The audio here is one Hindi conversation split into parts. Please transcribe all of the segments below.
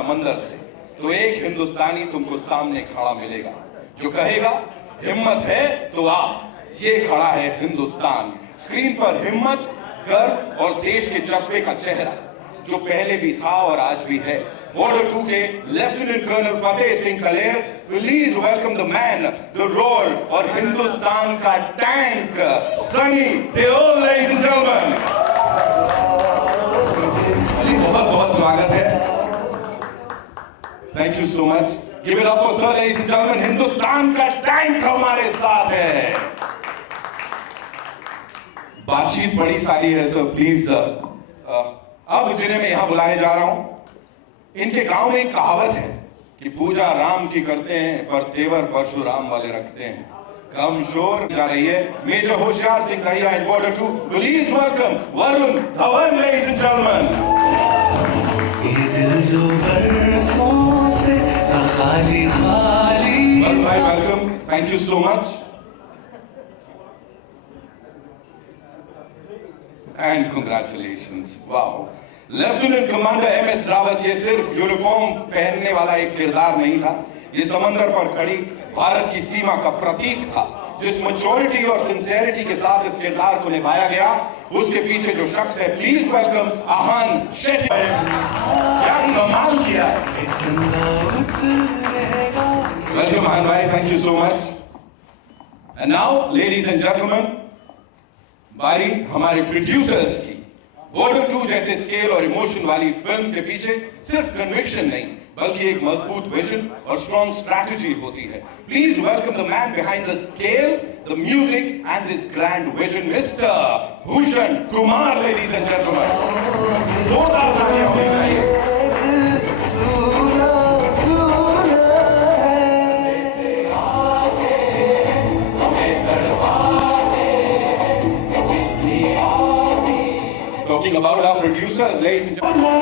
समंदर से, तो एक हिंदुस्तानी तुमको सामने खड़ा मिलेगा जो कहेगा हिम्मत है तो आ, ये खड़ा है हिंदुस्तान। स्क्रीन पर हिम्मत, गर्व और देश के जज्बे का चेहरा जो पहले भी था और आज भी है। बॉर्डर 2 के lieutenant colonel Fateh Singh Kaler, please welcome the man, the roar और हिंदुस्तान का tank, Sunny Deol, ladies and gentleman. बहुत बहुत स्वागत है। Thank you so much. Give it up for sir, ladies and gentleman. Hindustan का टैंक हमारे साथ है। बातचीत बड़ी सारी है सर, प्लीज अब जिन्हें मैं यहां बुलाने जा रहा हूं, इनके गांव में एक कहावत है कि पूजा राम की करते हैं पर तेवर परशुराम वाले रखते हैं। कम शोर जा रही है। Major Hoshiyar Singh Dahiya in Border 2, please welcome Varun Dhawan, ladies and gentleman. ये दिल जो बरसों से खाली खाली। Welcome, thank you so much. And congratulations, wow. Lieutenant commander MS Rawat ये सिर्फ यूनिफॉर्म पहनने वाला एक किरदार नहीं था, ये समंदर पर खड़ी भारत की सीमा का प्रतीक था। जिस मैच्योरिटी और सिंसियरिटी के साथ इस किरदार को निभाया गया, उसके पीछे जो शख्स है, प्लीज वेलकम आहान शेट्टी। क्या कमाल किया है। वेलकम आहान भाई, thank you so much. And now ladies and gentleman, बारी हमारे प्रोड्यूसर्स की। बॉर्डर 2 जैसे स्केल और इमोशन वाली फिल्म के पीछे सिर्फ कन्विक्शन नहीं बल्कि एक मजबूत विजन और स्ट्रॉन्ग स्ट्रैटेजी होती है। Please welcome the man behind the scale, the music and this grand vision, mister Bhushan Kumar, ladies and gentleman. जोरदार तालियां होनी चाहिए। Talking about our producers, ladies and gentlemen.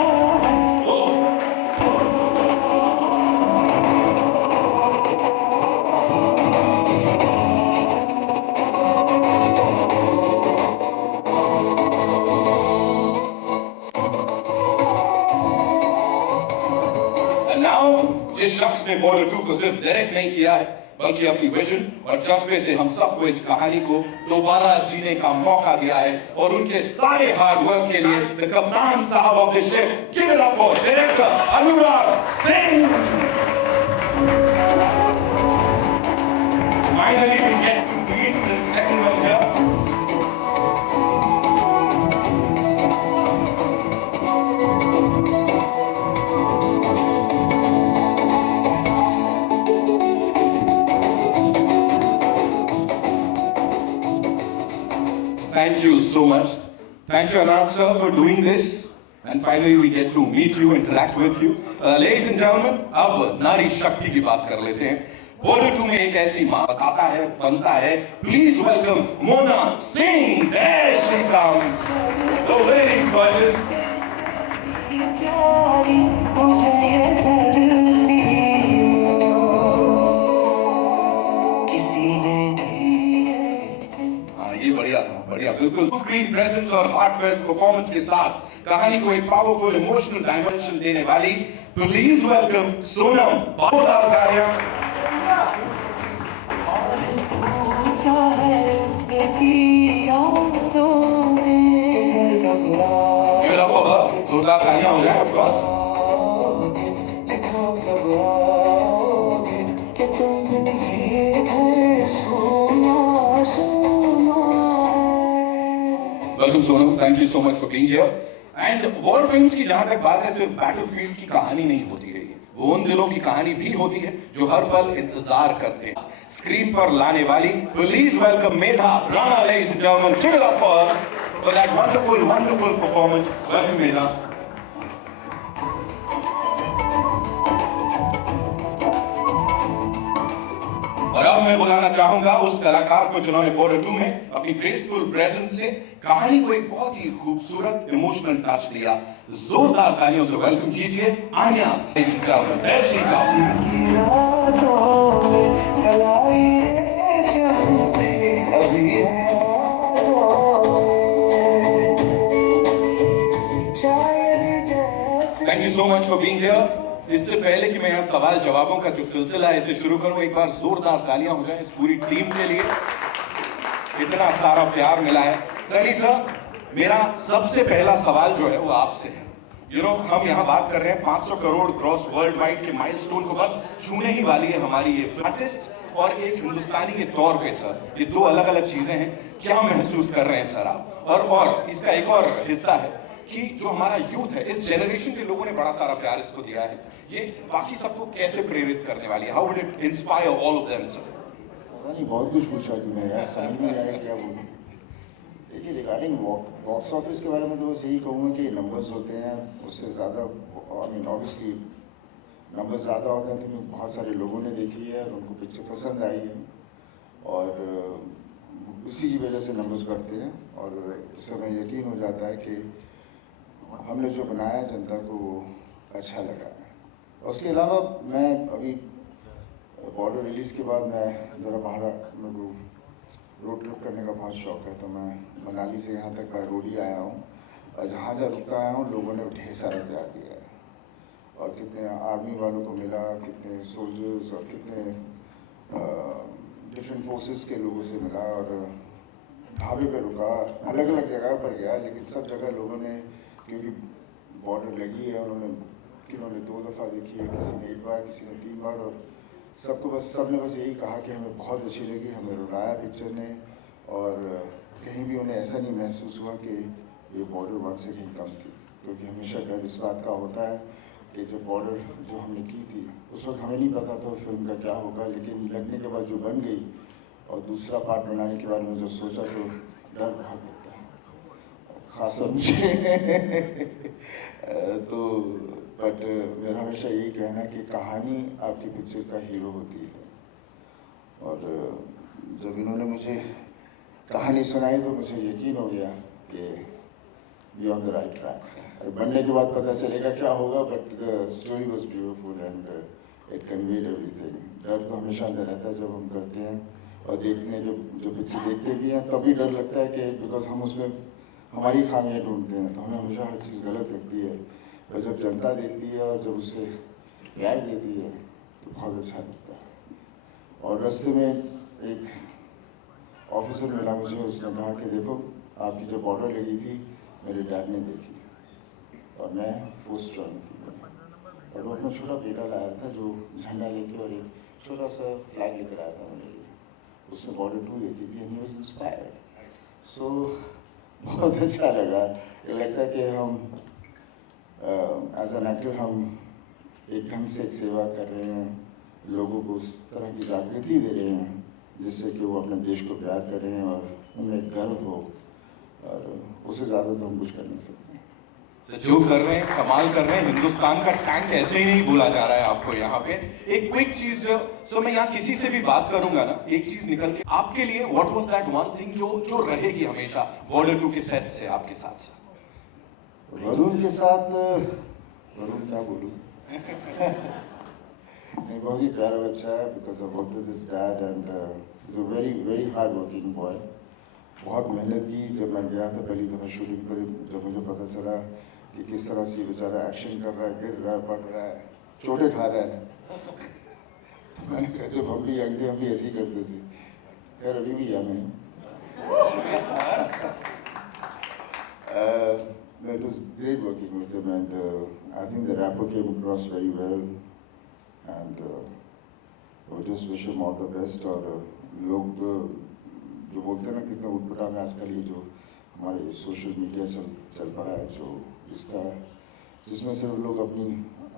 And now, जिस शख्स ने बॉर्डर 2 को सिर्फ डायरेक्ट नहीं किया है बल्कि अपनी विजन और जज्बे से हम सबको इस कहानी को दोबारा जीने का मौका दिया है, और उनके सारे हार्ड वर्क के लिए द कप्तान साहब of the ship, give it up for director Anurag Singh. Finally we get to meet the second one here. Thank you so much. Thank you, Anurag sir, for doing this. And finally, we get to meet you, interact with you. Ladies and gentlemen, अब नारी शक्ति की बात कर लेते हैं। बॉर्डर 2 में एक ऐसी माँ बताता है, बनता है। Please welcome Mona Singh. There she comes, the very gorgeous. ये बढ़िया था, बढ़िया, बिल्कुल। स्क्रीन प्रेजेंस और हार्टफेल्ट परफॉर्मेंस के साथ कहानी को एक पावरफुल इमोशनल डायमेंशन देने वाली, प्लीज वेलकम सोनम। जोरदार तालियां। जोरदार तालियां हो जाए, of course. Welcome Sonam, thank you so much for being here. And war films की जहां तक बात है, सिर्फ बैटलफील्ड की कहानी नहीं होती है, वो उन दिलों की कहानी भी होती है जो हर पल इंतजार करते हैं स्क्रीन पर लाने वाली। Please welcome Medha Rana, ladies and gentleman. Give it up for that wonderful performance. Welcome Medha. और अब मैं बुलाना चाहूंगा उस कलाकार को जिन्होंने बॉर्डर 2 में अपनी ग्रेसफुल प्रेजेंस से कहानी को एक बहुत ही खूबसूरत इमोशनल टच दिया। जोरदार तालियों से वेलकम कीजिए Anya. Thank you so much for being here. इससे पहले कि मैं यहाँ सवाल जवाबों का जो सिलसिला है इसे शुरू करूं, एक बार जोरदार तालियां हो जाएं इस पूरी टीम के लिए। इतना सारा प्यार मिला है। सनी सर, मेरा सबसे पहला सवाल जो है वो आपसे है। हम यहाँ बात कर रहे हैं 500 करोड़ ग्रॉस वर्ल्ड वाइड के माइलस्टोन को बस छूने ही वाली है हमारी ये आर्टिस्ट और एक हिंदुस्तानी के तौर पे सर, ये दो अलग अलग चीजें हैं। क्या महसूस कर रहे हैं सर आप? और इसका एक और हिस्सा है कि जो हमारा यूथ है, इस जनरेशन के लोगों ने बड़ा सारा प्यार इसको दिया है, ये बाकी सबको कैसे प्रेरित करने वाली है? How will it inspire all of them sir? पता नहीं, बहुत कुछ पूछा तुमने यार, समझ में नहीं आया क्या बोलूं। देखिए, रिगार्डिंग बॉक्स ऑफिस के बारे में तो बस यही कहूँगा कि नंबर्स होते हैं, उससे ज़्यादा आई मीन ऑब्वियसली नंबर ज़्यादा होते हैं तो बहुत सारे लोगों ने देखी है और उनको पिक्चर पसंद आई है और उसी की वजह से नंबर्स बढ़ते हैं और इससे हमें यकीन हो जाता है कि हमने जो बनाया जनता को वो अच्छा लगा है। उसके अलावा मैं अभी बॉर्डर रिलीज़ के बाद मैं ज़रा बाहर, मेरे को रोड ट्रिप करने का बहुत शौक है, तो मैं मनाली से यहाँ तक बाय रोड ही आया हूँ और जहाँ जहाँ रुकता आया हूँ लोगों ने ढेर सारा प्यार दिया है और कितने आर्मी वालों को मिला, कितने सोल्जर्स और कितने डिफरेंट फोर्सेस के लोगों से मिला और ढाबे पे रुका, अलग अलग जगह पर गया, लेकिन सब जगह लोगों ने, क्योंकि बॉर्डर लगी है, उन्होंने किन्होंने 2 दफ़ा देखी है, किसी ने 1 बार, किसी ने 3 बार और सबने बस यही कहा कि हमें बहुत अच्छी लगी, हमें रुलाया पिक्चर ने और कहीं भी उन्हें ऐसा नहीं महसूस हुआ कि ये बॉर्डर 1 से कहीं कम थी, क्योंकि हमेशा डर इस बात का होता है कि जब बॉर्डर जो हमने की थी उस वक्त हमें नहीं पता था फिल्म का क्या होगा, लेकिन लगने के बाद जो बन गई और दूसरा पार्ट बनाने के बारे में जब सोचा तो डर बहुत लगता है, खासकर मुझे तो बट मेरा हमेशा यही कहना है कि कहानी आपकी पिक्चर का हीरो होती है और जब इन्होंने मुझे कहानी सुनाई तो मुझे यकीन हो गया कि you on the right track. बनने के बाद पता चलेगा क्या होगा, but the story was beautiful and it conveyed everything. डर तो हमेशा अंदर रहता है जब हम करते हैं और देखने जो पिक्चर देखते भी हैं तभी डर लगता है कि बिकॉज हम उसमें हमारी खामियाँ ढूंढते हैं तो हमें हमेशा हर चीज़ गलत लगती है, पर जब जनता देखती है और जब उससे प्यार देती है तो बहुत अच्छा लगता है। और रास्ते में एक ऑफिसर मिला मुझे, उसने कहा कि देखो आपकी जब बॉर्डर लगी थी मेरे डैड ने देखी और मैं फोर्स ज्वाइन की और वो अपना छोटा बेटा लाया था जो झंडा लेके और एक छोटा सा फ्लैग लेकर आया था मेरे लिए। उसने बॉर्डर 2 देखी थी एंड ही वाज इंस्पायर्ड। सो बहुत अच्छा लगा। ये लगता है कि हम एज एन एक्टर हम एक ढंग से एक सेवा कर रहे हैं, लोगों को उस तरह की जागृति दे रहे हैं जिससे कि वो अपने देश को प्यार करें और उनमें गर्व हो, और उससे ज़्यादा तो हम कुछ कर नहीं सकते। जो कर रहे हैं कमाल कर रहे हैं। हिंदुस्तान का टैंक ऐसे ही नहीं बोला जा रहा है आपको यहाँ पे। एक क्विक चीज सो मैं यहाँ किसी से भी बात करूंगा ना, एक चीज निकल के आपके लिए what was that one thing जो रहेगी हमेशा बॉर्डर 2 के सेट से आपके साथ साथ? वरुण के साथ, वरुण क्या बोलूँ नहीं, बहुत ही प्यारा बच्चा है because I work with his dad and is a very very hard working boy. बहुत मेहनत की। जब मैं गया था पहली दफ़ा शूटिंग पर, जब मुझे पता चला कि किस तरह से बेचारा एक्शन कर रहा है, गिर रहा है, पड़ रहा है, चोटें खा रहा है तो मैंने कहा जब हम भी यंग थे हम भी ऐसे ही करते थे। खैर अभी भी यंग है। It was great working with him and I think the rapport came across very well and I just wish him all the best। और लोग जो बोलते हैं ना कितना उठपटांग आजकल ये जो हमारे सोशल मीडिया चल पड़ा है, जो जिसमें सिर्फ लोग अपनी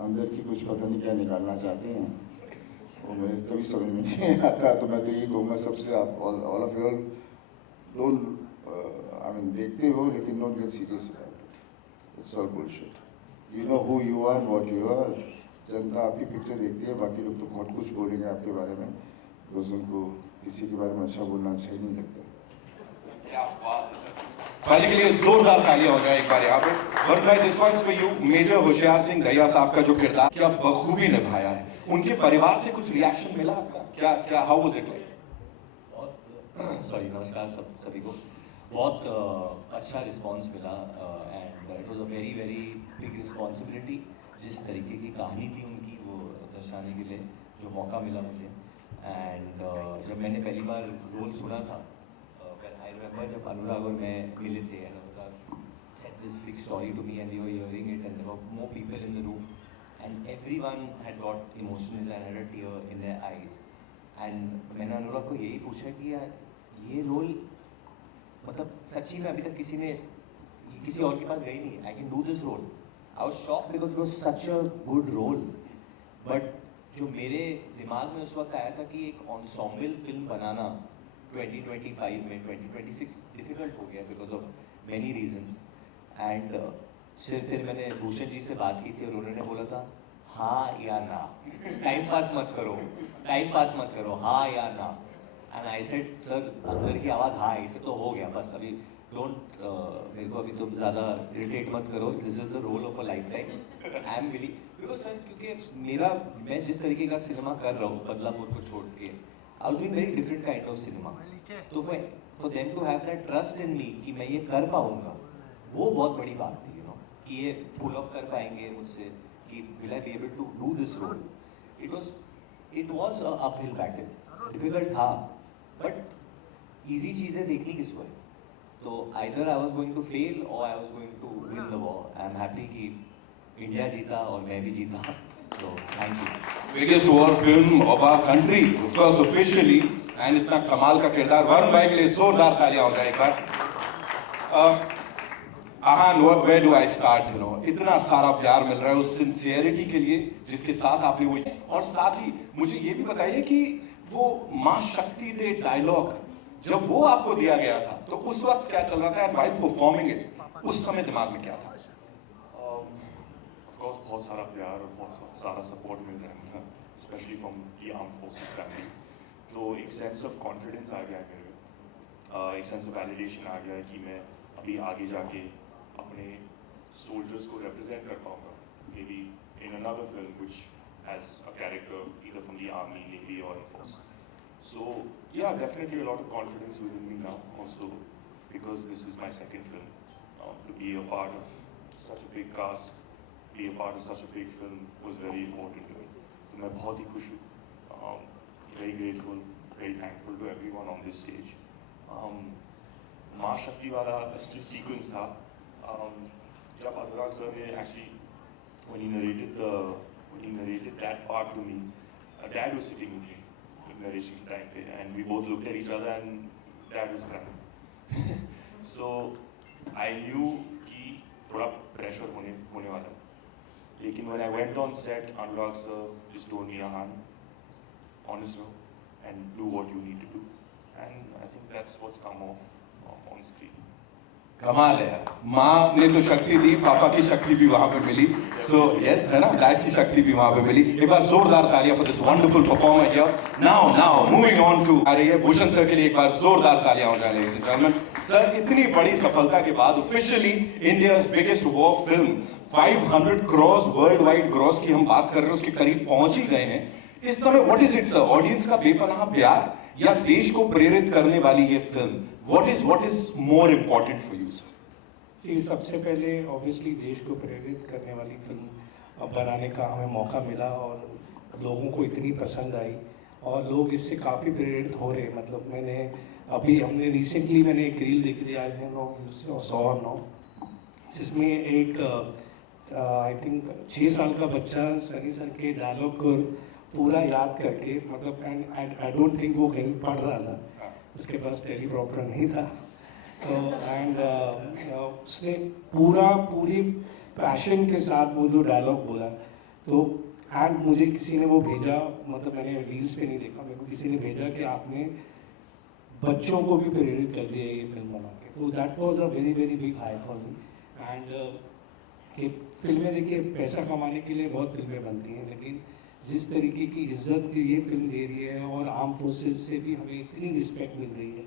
अंदर की कुछ पता नहीं क्या निकालना चाहते हैं, वो मेरे कभी समझ में नहीं आता। तो मैं तो यही कहूँगा सबसे, आप all of you don't I mean देखते हो लेकिन don't get serious about it, it's all bullshit. You know who you are, what you are. जनता आपकी पिक्चर देखती है, बाकी लोग तो बहुत कुछ बोलेंगे आपके बारे में, बिकॉज उनको किसी के बारे में अच्छा बोलना अच्छा ही नहीं लगता। भाई के लिए जोरदार तालियां हो जाए एक बार यहाँ पे। वरुण भाई, this one's for you. Major Hoshiyar Singh Dahiya साहब का जो किरदार क्या बखूबी निभाया है, उनके परिवार से कुछ रिएक्शन मिला आपका? क्या how was it like? Sorry, नमस्कार सभी को। बहुत अच्छा रिस्पांस मिला and it was a very very big responsibility. जिस तरीके की कहानी थी उनकी पहुंचाने के लिए जो मौका मिला मुझे। एंड जब मैंने पहली बार रोल सुना था, आई रिमेंबर जब अनुराग और मैं मिले थे, and Anurag said this big story to me and we were hearing it and there were more people in the room and everyone had got emotional and had a tear in their eyes. And मैंने अनुराग को यही पूछा कि यार ये रोल मतलब सच्ची में अभी तक किसी और के पास गई नहीं, I can do this role. I was shocked because it was such a good role. But जो मेरे दिमाग में उस वक्त आया था कि एक एंसेम्बल फिल्म बनाना 2025 में 2026 डिफिकल्ट हो गया because of many reasons. And फिर मैंने भूषण जी से बात की थी और उन्होंने बोला था हाँ या ना, टाइम पास मत करो, हाँ या ना। एंड आई सेड सर अंदर की आवाज़ हाँ इसे तो हो गया, बस अभी डोंट मेरे को अभी तुम ज़्यादा इरिटेट मत करो, this is the role of a lifetime. I am really because sir क्योंकि मैं जिस तरीके का सिनेमा कर रहा हूँ बदलापुर को छोड़ के, I was doing very different kind of cinema. तो for them to have that trust in me कि मैं ये कर पाऊंगा, वो बहुत बड़ी बात थी, यू नो, कि ये पुल ऑफ कर पाएंगे मुझसे, कि will I be able to do this role. It was a uphill battle, difficult था, बट इजी चीज़ें देखनी किसको है। तो either I was going to fail और I was going to win the war. I am happy कि इंडिया जीता और मैं भी जीता, so thank you. Biggest war film of our country, of course officially, and इतना कमाल का किरदार वरुण भाई के लिए जोरदार तालियां हो जाए एक बार। आहान, where do I start? You know, इतना सारा प्यार मिल रहा है उस सिंसियरिटी के लिए जिसके साथ आपने वो, और साथ ही मुझे ये भी बताइए कि वो माँ शक्ति दे डायलॉग जब वो आपको दिया गया था तो उस वक्त क्या चल रहा था, एंड व्हाइल परफॉर्मिंग इट उस समय दिमाग में क्या था? Of course बहुत सारा प्यार और बहुत सारा सपोर्ट मिल रहा है, specially from the armed forces family. तो एक सेंस ऑफ कॉन्फिडेंस आ गया है मेरे में, एक सेंस ऑफ वैलिडेशन आ गया है कि मैं अभी आगे जाके अपने सोल्जर्स को रिप्रेजेंट कर पाऊंगा, maybe in another film which has a character either from the army, navy और air force. So yeah, definitely a lot of confidence within me now also, because this is my second film. To be a part of such a big cast, be a part of such a big film was very important to me. So मैं बहुत ही खुश हूँ, very grateful, very thankful to everyone on this stage. माँ शक्ति वाला जो sequence था, जब अनुराग sir ने actually when he narrated that part to me, Dad was sitting with me narration time पे, and we both looked at each other and Dad was crying. So I knew कि थोड़ा pressure होने वाला, लेकिन when I went on set, Anurag sir just told me, Ahan, honest bro, and do what you need to do, and I think that's what's come off on screen. कमाल है यार, माँ ने तो शक्ति दी, पापा की शक्ति भी वहां पे मिली, सो यस है ना, डैड की शक्ति भी वहां पे मिली। एक बार जोरदार तालियां for this wonderful performer here. Now moving on to आ रही है भूषण सर के लिए, एक बार जोरदार तालियां हो जाए लेडीज एंड जेंटलमैन। सर इतनी बड़ी सफलता के बाद officially India's biggest war film 500 cross world wide gross की हम बात कर रहे हैं, उसके करीब पहुंच ही गए हैं इस समय। What is it sir, audience का बेपनाह प्यार या देश को प्रेरित करने वाली ये film, what is more important for you sir? जी, सबसे पहले ऑब्वियसली देश को प्रेरित करने वाली फिल्म बनाने का हमें मौका मिला और लोगों को इतनी पसंद आई और लोग इससे काफ़ी प्रेरित हो रहे हैं। मतलब हमने रिसेंटली एक रील देखी थी, आई थिंक 100 जिसमें एक आई थिंक 6 साल का बच्चा सनी सर के डायलॉग को पूरा याद करके, मतलब आई डोंट थिंक वो कहीं पढ़ रहा था, उसके पास टेलीप्रॉम्प्टर नहीं था, तो उसने पूरी पैशन के साथ वो जो डायलॉग बोला, तो एंड मुझे किसी ने वो भेजा, मतलब मैंने रील्स पे नहीं देखा, मेरे को किसी ने भेजा कि आपने बच्चों को भी प्रेरित कर दिया ये फिल्म बना के, तो that was a very very big high for me. And कि फिल्में देखिए पैसा कमाने के लिए बहुत फिल्में बनती हैं, लेकिन जिस तरीके की इज्जत ये फिल्म दे रही है और आर्म फोर्सेस से भी हमें इतनी रिस्पेक्ट मिल रही है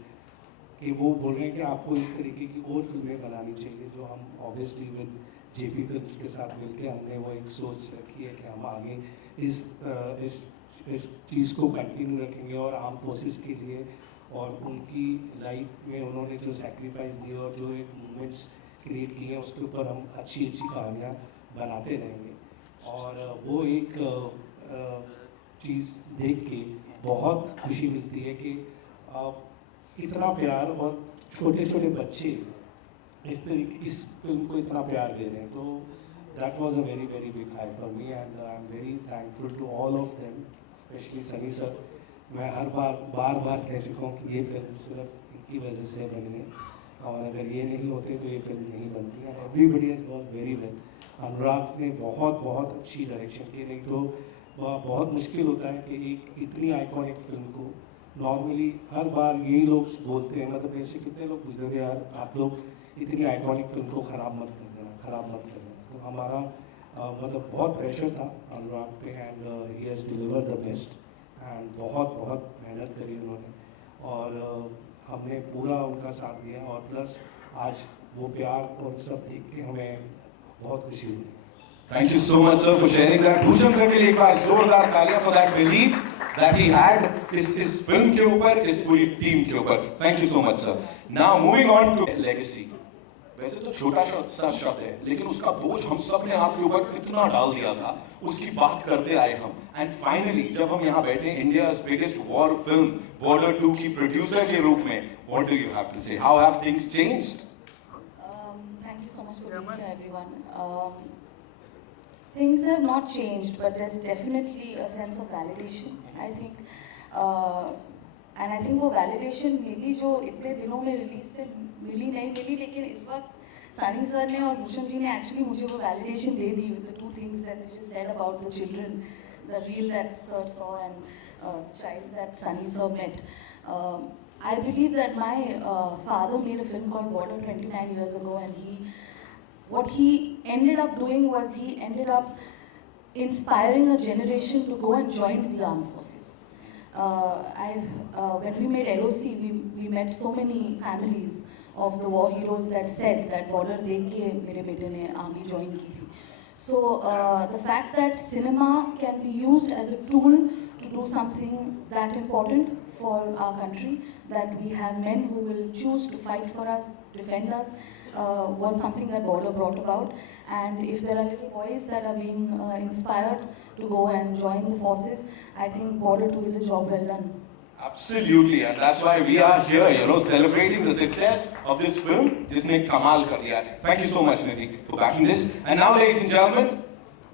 कि वो बोल रहे हैं कि आपको इस तरीके की और फिल्में बनानी चाहिए, जो हम ऑब्वियसली विद जेपी फिल्म्स के साथ मिलकर हमने वो एक सोच रखी है कि हम आगे इस चीज़ को कंटिन्यू रखेंगे और आर्म फोर्सेस के लिए और उनकी लाइफ में उन्होंने जो सेक्रीफाइस दिए और जो एक मूवमेंट्स क्रिएट किए हैं उसके ऊपर हम अच्छी कहानियाँ बनाते रहेंगे। और वो एक चीज़ देख के बहुत खुशी मिलती है कि इतना प्यार और छोटे छोटे बच्चे इस फिल्म को इतना प्यार दे रहे हैं, तो that was a very very big high for me and I am very thankful to all of them, specially Sunny sir. मैं हर बार कह चुका हूँ कि ये फिल्म सिर्फ इनकी वजह से बनी है, और अगर ये नहीं होते तो ये फिल्म नहीं बनती है। Everybody has work very well. Anurag ने बहुत अच्छी डायरेक्शन की, नहीं तो बहुत मुश्किल होता है कि एक इतनी आइकॉनिक फिल्म को, नॉर्मली हर बार यही लोग बोलते हैं, मतलब ऐसे कितने लोग पूछते हैं यार आप लोग इतनी आइकॉनिक फिल्म को ख़राब मत करना। तो हमारा मतलब बहुत प्रेशर था अनुराग पे, and he has delivered the best, and बहुत मेहनत करी उन्होंने, और हमने पूरा उनका साथ दिया, और प्लस आज वो प्यार और सब देख के हमें बहुत खुशी हुई। Thank you so much, sir, for sharing that. Bhushan sir के लिए एक बार जोरदार तालियां for that belief that he had इस फिल्म के ऊपर, इस पूरी टीम के ऊपर. Thank you so much, sir. Now moving on to legacy. वैसे तो छोटा सा शब्द है, लेकिन उसका बोझ हम सब ने आपके ऊपर इतना डाल दिया था, उसकी बात करते आए हम, एंड फाइनली जब हम यहाँ बैठे India's biggest war film Border 2 की प्रोड्यूसर के रूप में, what do you have to say? How have things changed? Thank you so much for being here, everyone. Things have not changed, but there's definitely a sense of validation, I think. And I think वो validation मिली जो इतने दिनों में रिलीज से मिली नहीं मिली, लेकिन इस वक्त सानी सर ने और भूषण जी ने एक्चुअली मुझे वो validation they the with the two things that they just said about the children, the reel that sir saw and the child that Sunny sir met. I believe that my father made a film called Border 29 years ago, and what he ended up doing was he ended up inspiring a generation to go and join the armed forces. When we made LOC, we met so many families of the war heroes that said that border देख के मेरे बेटे ने आर्मी join की थी. So the fact that cinema can be used as a tool to do something that important for our country, that we have men who will choose to fight for us, defend us, was something that Border brought about. And if there are little boys that are being inspired to go and join the forces, I think Border 2 is a job well done. Absolutely, and that's why we are here, celebrating the success of this film, जिसने कमाल कर दिया. Thank you so much, Nidhi, for backing this. And now, ladies and gentlemen,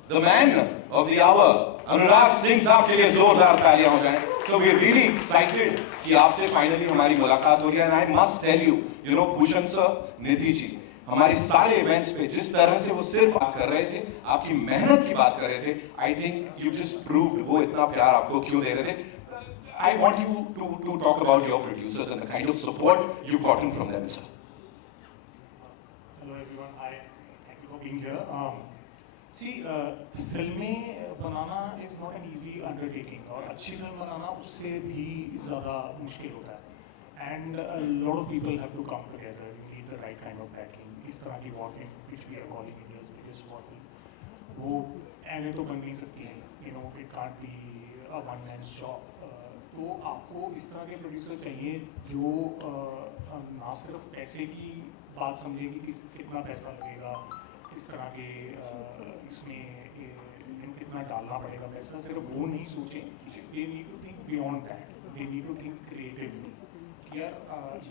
the man of the hour, Anurag Singh साहब के लिए जोरदार तालियां हो जाएं. So we are really excited कि आपसे फाइनली हमारी मुलाकात हो रही है. And I must tell you, Bhushan sir, Nidhi ji, हमारे सारे इवेंट्स पे जिस तरह से वो सिर्फ बात कर रहे थे, आपकी मेहनत की बात कर रहे थे, I think you just proved वो इतना प्यार आपको क्यों दे रहे थे. I want you to talk about your producers and the kind of support you've gotten from them, sir. Hello everyone, thank you for being here. See, फिल्में बनाना is not an easy undertaking, और अच्छी फिल्म बनाना उससे भी ज़्यादा मुश्किल होता है. And a lot of people have to come together. You need the right kind of backing. इस तरह की war film, which we are calling India's biggest war film, वो ऐसे तो बन नहीं सकती है. It can't be a one man's job. तो आपको इस तरह के प्रोड्यूसर चाहिए जो ना सिर्फ पैसे की बात समझे कि कितना पैसा लगेगा, किस तरह के इसमें कितना डालना पड़ेगा पैसा, सिर्फ वो नहीं सोचें. They need to think beyond that, they need to think creatively. यार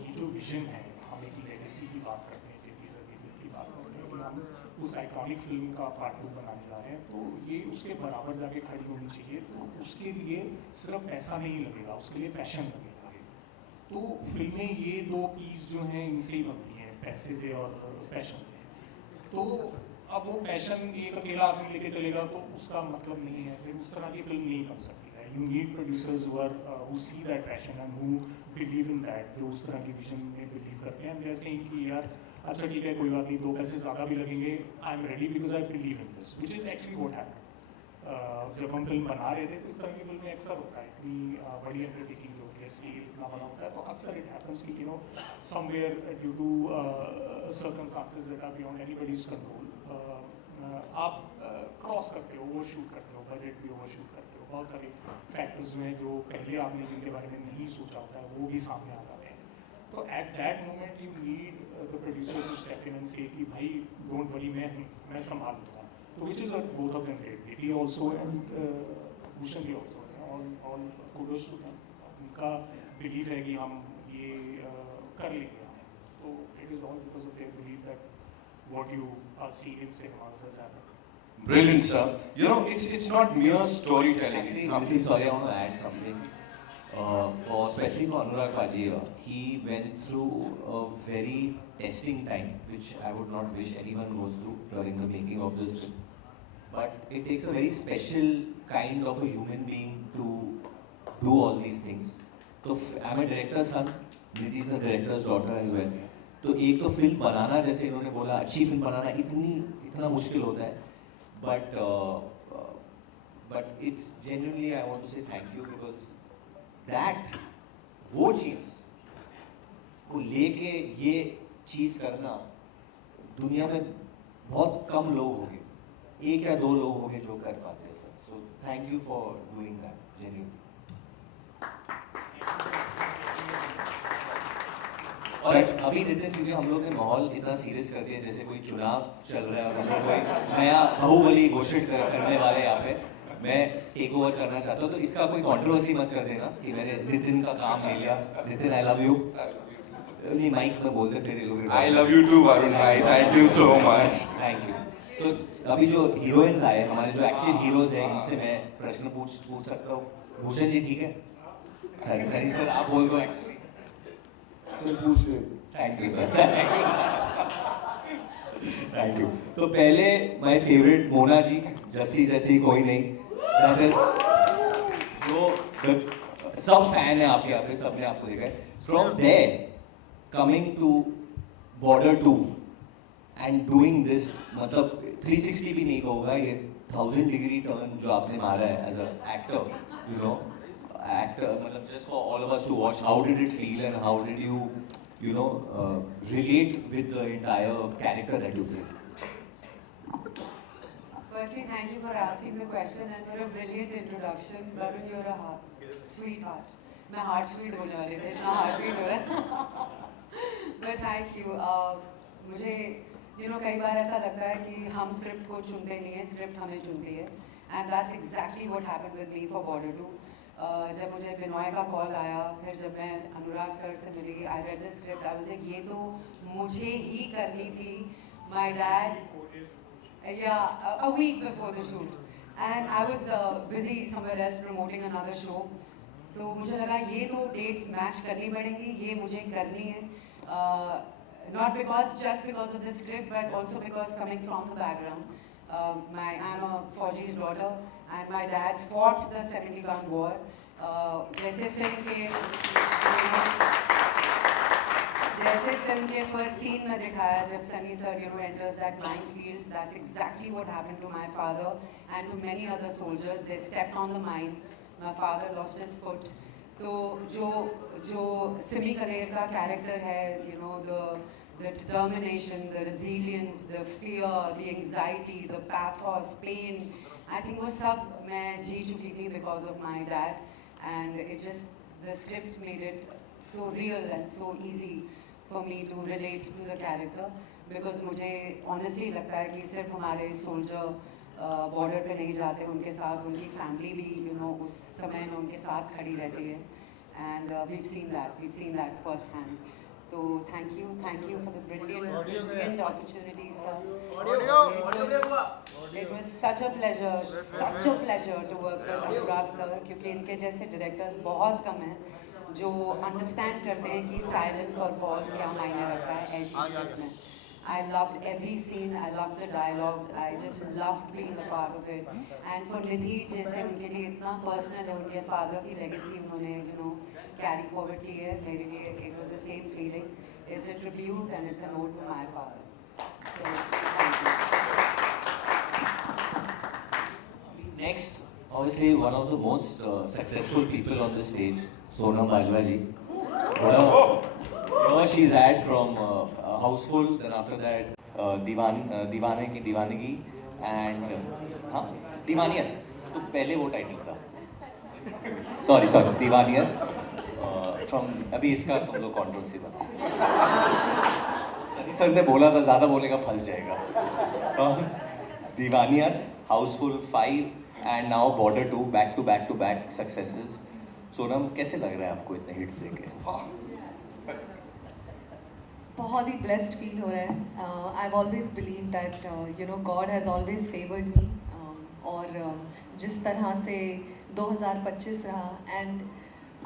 ये जो विजन है, हम एक लेगेसी की बात करते हैं, जेपी सर की फिल्म की बात करते हैं कि हम उस आइकॉनिक फिल्म का पार्ट 2 बनाने जा रहे हैं, तो ये उसके बराबर जाके खड़ी होनी चाहिए. तो उसके लिए सिर्फ पैसा नहीं लगेगा, उसके लिए पैशन लगेगा. तो फिल्में ये दो पीस जो हैं इनसे ही बनती हैं, पैसे से और पैशन से. तो अब वो पैशन एक अकेला आदमी लेके चलेगा तो उसका मतलब नहीं है, फिर उस तरह की फिल्म नहीं बन सकती है. You need producers who see that passion and who believe in that, जो उस तरह की विजन में बिलीव करते हैं. जैसे कि यार अच्छा ठीक है, कोई बात नहीं, 2 पैसे ज़्यादा भी लगेंगे, I am ready because I believe in this, which is actually what happened. जब हम फिल्म बना रहे थे तो इस तरह की फिल्में अक्सर होता है, इतनी बड़ी अंडरटेकिंग जो होती है, स्केल इतना बड़ा होता है, तो अक्सर इट हैपेंस कि somewhere due to circumstances that are beyond anybody's control, आप क्रॉस करते हो, ओवर शूट करते हो, बजट भी ओवर शूट करते हो. बहुत सारे फैक्टर्स जो हैं जो पहले आपने जिनके बारे में नहीं सोचा होता है वो भी सामने आ जाते हैं. तो at that moment you need the producer to step in and say कि भाई डोंट वरी, मैं संभाल लूँगा. तो which is both of them did, he also and Bhushan ji also on kudos to them, उनका बिलीव है कि हम ये कर लेंगे, तो it is all because of their believe that what you are seeing in cinemas has happened. Brilliant, sir. You know, it's not mere storytelling. Actually, really sorry, I want to add something. Especially for Anurag Pajiya, he went through a very testing time, which I would not wish anyone goes through during the making of this film. But it takes a very special kind of a human being to do all these things. So I'm a director's son, Nidhi is a director's daughter as well. तो एक तो फिल्म बनाना, जैसे इन्होंने बोला, अच्छी फिल्म बनाना इतना मुश्किल होता है. But it's genuinely I want to say thank you because that वो चीज़ को लेके ये चीज़ करना दुनिया में बहुत कम लोग होंगे, 1 या 2 लोग होंगे जो कर पाते हैं sir. So thank you for doing that genuinely. और अभी नितिन, क्योंकि हम लोग ने माहौल इतना सीरियस कर दिया जैसे कोई चुनाव चल रहा है और हम लोग कोई नया बाहुबली घोषित करने वाले यहाँ पे, मैं टेक ओवर करना चाहता हूँ, तो इसका कोई कंट्रोवर्सी मत कर देना कि मैंने नितिन का काम ले लिया. Nitin I love you. नहीं, माइक में बोल दे फिर लोग. I love you too, Varun bhai. Thank you so much. Thank you. तो अभी जो हीरोइंस आए, हमारे जो एक्चुअल हीरोज हैं, इनसे मैं प्रश्न पूछ सकता हूँ. भूषण जी ठीक है? सर आप बोल दो एक्चुअली. सर पूछिए. Thank you sir. Thank you. तो पहले माय फेवरेट मोना जी, जैसी जैसी कोई नहीं, दैट इज जो सब फैन है आपके यहाँ पे, सबने आपको देखा है. From there coming to border 2 and doing this, मतलब 360 भी नहीं कहूँगा, ये 1000 डिग्री टर्न जो आपने मारा है as a actor, you know, actor, just for all of us to watch, how did it feel and how did you relate with the entire character that you played? Firstly, thank you for asking the question and for a brilliant introduction. Varun, you're a sweetheart. मैं heart sweet बोलने वाली थी, इतना heart beat हो रहा है. But thank you. मुझे कई बार ऐसा लगता है कि हम स्क्रिप्ट को चुनते नहीं है, स्क्रिप्ट हमें चुनती है. And that's exactly what happened with me for Border 2. जब मुझे बिनॉय का कॉल आया, फिर जब मैं अनुराग सर से मिली, I read the script, I was like ये तो मुझे ही करनी थी. माय डैड, या a week before the shoot, and I was busy somewhere else promoting another show. तो मुझे लगा ये तो डेट्स मैच करनी पड़ेंगी, ये मुझे करनी है. Not just because of the script, but also because coming from the background. I'm a Fauji's daughter, and my dad fought the 71 war. जैसे फिल्म के फर्स्ट सीन में दिखाया, जब Sunny sir enters that minefield, that's exactly what happened to my father and to many other soldiers. They stepped on the mine. My father lost his foot. तो जो सिमी कलेर का कैरेक्टर है, the determination, the resilience, the fear, the anxiety, the pathos, pain, I think वो सब मैं जी चुकी थी because of my dad, and the script made it so real and so easy for me to relate to the character, because मुझे honestly लगता है कि सिर्फ हमारे soldier बॉर्डर पे नहीं जाते, उनके साथ उनकी फैमिली भी उस समय में उनके साथ खड़ी रहती है. And we've seen that firsthand. So thank you for the brilliant opportunity, sir. It was such a pleasure to work with Anurag sir, क्योंकि इनके जैसे डायरेक्टर्स बहुत कम हैं जो अंडरस्टैंड करते हैं कि साइलेंस और पॉज क्या मायने रखता है ऐसी स्क्रिप्ट में. I loved every scene, I loved the dialogues, I just loved being a part of it. And for Nidhi, जैसे उनके लिए इतना personal है, उनके father की legacy उन्होंने carry forward की है, मेरे लिए it was the same feeling. It's a tribute and it's a note to my father. So thank you. Next, obviously one of the most successful people on the stage, Sonam Bajwa ji. She's had from Houseful, then after that दीवाने की दीवानगी and दीवानियत. तो पहले वो टाइटल था. सॉरी दीवानियत. फ्रॉम अभी इसका तुम लोग कंट्रोवर्सी बना. सर ने बोला था ज़्यादा बोलेगा फंस जाएगा. Deewaniyat, Housefull 5 and now border 2 back to back successes. Sonam, कैसे लग रहा है आपको इतने हिट्स देके? बहुत ही ब्लेस्ड फील हो रहा है. I have always believe that God has always favoured me. और जिस तरह से 2025 रहा, and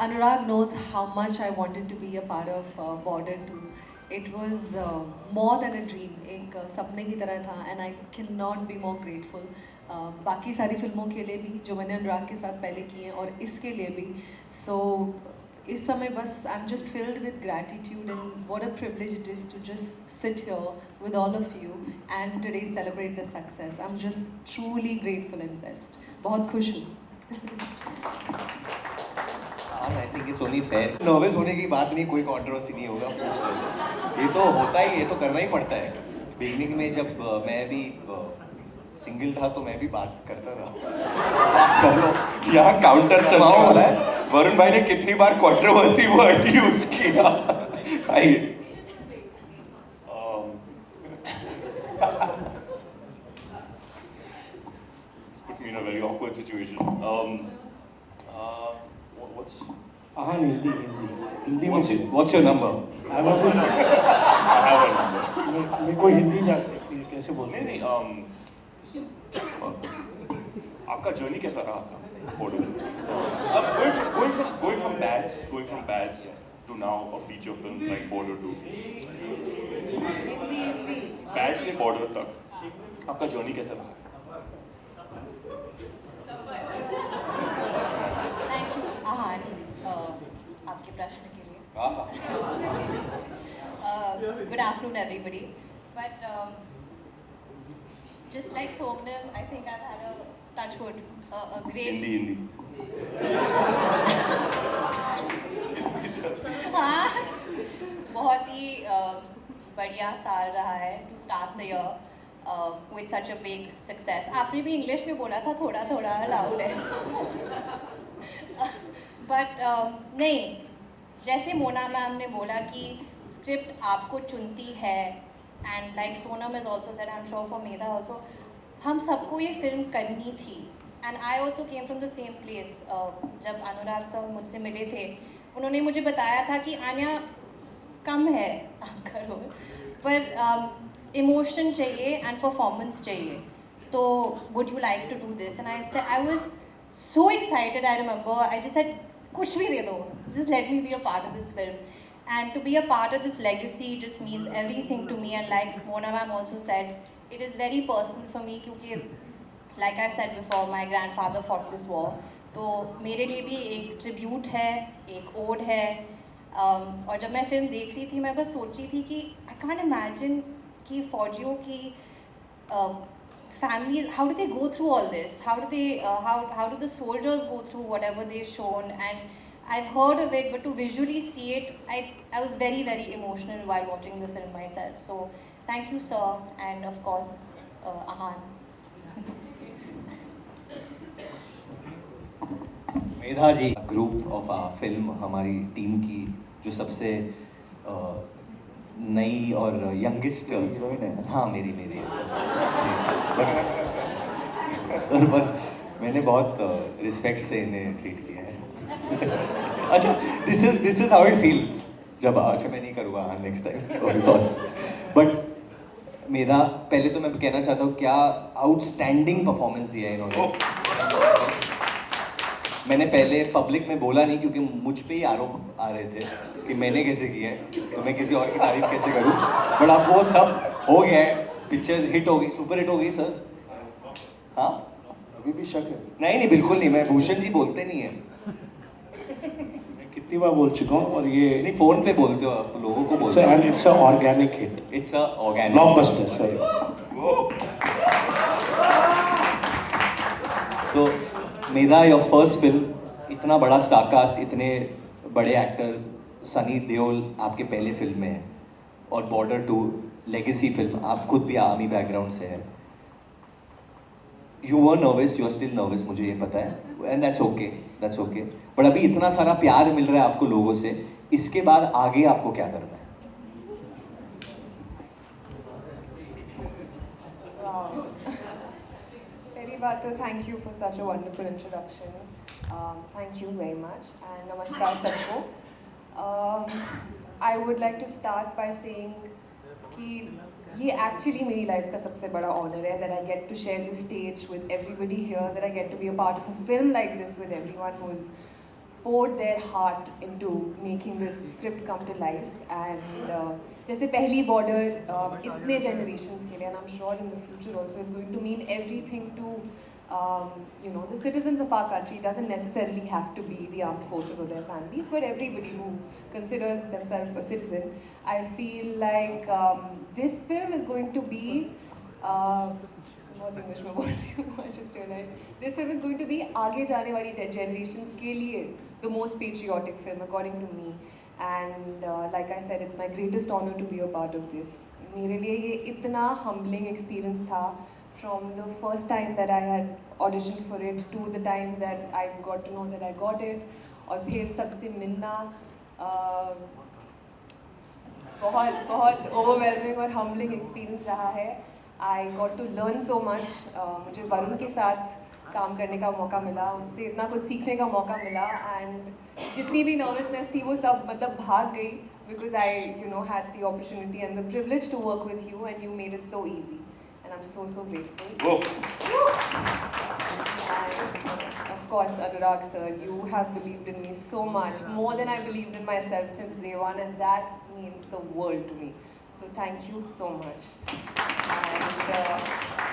Anurag knows how much I wanted to be a part of Border 2. It was more than a dream. एक सपने की तरह था, and I can not be more grateful. बाकी सारी फिल्मों के लिए भी जो मैंने अनुराग के साथ पहले की हैं, और इसके लिए भी. सो इस समय बस I am just filled with gratitude, and what a privilege it is to just sit here with all of you and today celebrate the success. I am just truly grateful and blessed. बहुत खुश हूँ. I think it's only fair. Nervous होने की बात नहीं, कोई कंट्रोवर्सी नहीं होगा, पूछ लो. ये तो होता ही, ये तो करना ही पड़ता है. बिगिनिंग में जब मैं भी सिंगल था तो मैं भी बात करता रहा. कर लो. यहाँ काउंटर चलने वाला है. वरुण भाई ने कितनी बार कंट्रोवर्सी वर्ड यूज किया. आइए. It's put me in a very awkward situation. What's हाँ, हिंदी में. What's your number? I was I have a number. मेरे को हिंदी जानते हैं, कैसे बोलते हैं? नहीं, आपका जर्नी कैसा रहा था border? going from Bads to now a feature film like Border 2. Bads से बॉर्डर तक आपका जर्नी कैसा रहा? थैंक यू आहान आपके प्रश्न के लिए. Good afternoon everybody. But just like Somnam, I think I've had a touch wood, a great. Hindi. हाँ, बहुत ही बढ़िया साल रहा है to start the year with such a big success. आपने भी इंग्लिश में बोला था, थोड़ा थोड़ा अलाउड है. But नहीं, जैसे मोना मैम ने बोला कि स्क्रिप्ट आपको चुनती है, and like Sonam is also said, I am sure for Medha also, हम सबको ये फिल्म करनी थी. And I also came from the same place. जब अनुराग सर मुझसे मिले थे, उन्होंने मुझे बताया था कि आन्या कम है, आप करो, पर इमोशन चाहिए एंड परफॉर्मेंस चाहिए, तो would you like to do this? And I was so excited. I remember I just said कुछ भी दे दो, just let me be a part of this film. And to be a part of this legacy just means everything to me. And like Mona ma'am also said, it is very personal for me क्योंकि like I said before, my grandfather fought this war. तो मेरे लिए भी एक ट्रिब्यूट है, एक ओड है. और जब मैं फिल्म देख रही थी, मैं बस सोच रही थी कि I can't imagine कि फौजियों की families, how do they go through all this? How do they, how do the soldiers go through whatever they've shown? And I've heard of it, but to visually see it, I was very, very emotional while watching the film myself. So thank you, sir, and of course, Ahan. Medha ji, group of our film, हमारी टीम की जो सबसे नई और यंगेस्ट हीरोइन है. हाँ, मेरी है सर. पर मैंने बहुत रिस्पेक्ट से इन्हें ट्रीट किया है. अच्छा, this is how it feels जब. अच्छा, मैं नहीं करूँगा नेक्स्ट टाइम, सॉरी. बट मेरा पहले तो मैं कहना चाहता हूँ, क्या आउटस्टैंडिंग परफॉर्मेंस दिया है इन्होंने. मैंने पहले पब्लिक में बोला नहीं क्योंकि मुझ पे ही आरोप आ रहे थे कि मैंने कैसे किया है, तो मैं किसी और की तारीफ कैसे करूं. बट अब वो सब हो गया है, पिक्चर हिट हो गई, सुपर हिट हो गई सर. हाँ, अभी भी शक है? नहीं, बिल्कुल नहीं. मैं भूषण जी बोलते नहीं है. मैं कितनी बार बोल चुका हूँ, और ये नहीं, फोन पे बोलते हो आप, लोगों को बोलते हो. It's a organic hit, it's a organic blockbuster. Sorry. तो मेधा, योर फर्स्ट फिल्म, इतना बड़ा स्टारकास्ट, इतने बड़े एक्टर, सनी देओल आपके पहले फिल्म में है, और बॉर्डर 2 लेगेसी फिल्म, आप खुद भी आर्मी बैकग्राउंड से है. You were nervous, you are still nervous, मुझे ये पता है, एंड दैट्स ओके. बट अभी इतना सारा प्यार मिल रहा है आपको लोगों से, इसके बाद आगे आपको क्या करना है? Very बात तो thank you for such a wonderful introduction. Thank you very much and नमस्कार सबको. I would like to start by saying कि ये actually मेरी life का सबसे बड़ा honor है that I get to share this stage with everybody here, that I get to be a part of a film like this with everyone who's poured their heart into making this script come to life. And जैसे पहली border इतने generations के लिए, and I'm sure in the future also it's going to mean everything to you know, the citizens of our country. It doesn't necessarily have to be the armed forces or their families, but everybody who considers themselves a citizen. I feel like this film is going to be बहुत इंग्लिश में बोल रही हूँ, I just realized. This film is going to be आगे जाने वाली generations के लिए the most patriotic film according to me. And like I said, it's my greatest honor to be a part of this. मेरे लिए ये इतना humbling experience था from the first time that I had auditioned for it to the time that I got to know that I got it, और फिर सबसे मिलना बहुत overwhelming और humbling experience रहा है. I got to learn so much. मुझे वरुण के साथ काम करने का मौका मिला, उनसे इतना कुछ सीखने का मौका मिला, and जितनी भी nervousness थी वो सब मतलब भाग गई because I had the opportunity and the privilege to work with you and you made it so easy, and I'm so grateful. And of course Anurag sir, you have believed in me so much, more than I believed in myself since day one, and that means the world to me. So thank you so much. And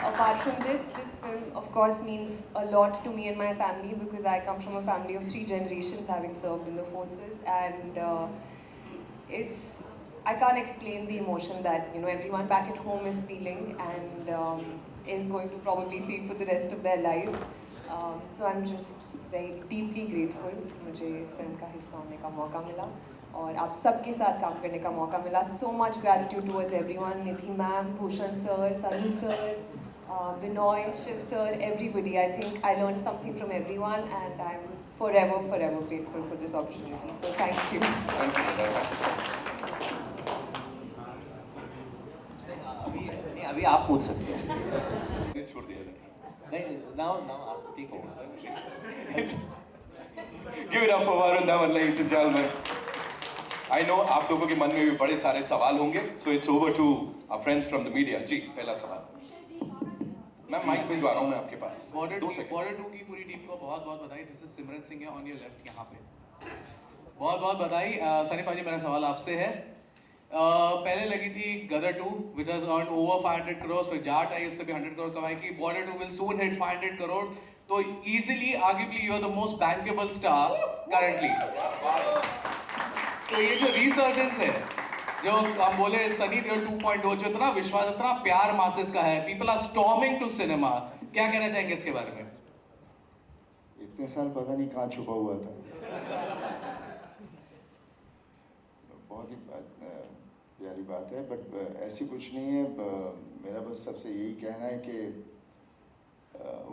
apart from this film of course means a lot to me and my family because I come from a family of 3 generations having served in the forces, and I can't explain the emotion that everyone back at home is feeling and is going to probably feel for the rest of their life. So I'm just very deeply grateful कि मुझे इस फिल्म का हिस्सा होने का मौका मिला और आप सबके साथ काम करने का मौका मिला. So much gratitude towards everyone, Nidhi ma'am, Bhushan sir, Sunny sir, Binoy, Shiv sir, everybody. I think I learned something from everyone and I'm forever grateful for this opportunity. So thank you. अभी आप पूछ सकते हैं. छोड़ दिया था. नहीं, now आप take over. Give it up for Varun Dhawan, ladies and gentlemen. I know आप लोगों के मन में भी बड़े सारे सवाल होंगे, so it's over to our friends from the media. जी, पहला सवाल. मैं माइक भिजवा रहा हूँ मैं आपके पास. बॉर्डर 2 की पूरी टीम को बहुत बधाई. दिस इज सिमरन सिंह है ऑन योर लेफ्ट यहाँ पे. बहुत बधाई. सनी पाजी, मेरा सवाल आपसे है. पहले लगी थी गदर 2 which has earned over 500 crores, फिर जाट आई, उससे भी 100 करोड़ कमाई की. Border 2 will soon hit 500 crore. तो easily, arguably, you are the most bankable star currently. तो ये जो resurgence है, जो हम बोले सनी देओल 2.0, जो इतना विश्वास, इतना प्यार मासेस का है, people are storming to cinema. क्या कहना चाहेंगे इसके बारे में? इतने साल पता नहीं कहाँ छुपा हुआ था. बहुत ही प्यारी बात है, बट ऐसी कुछ नहीं है. मेरा बस सबसे यही कहना है कि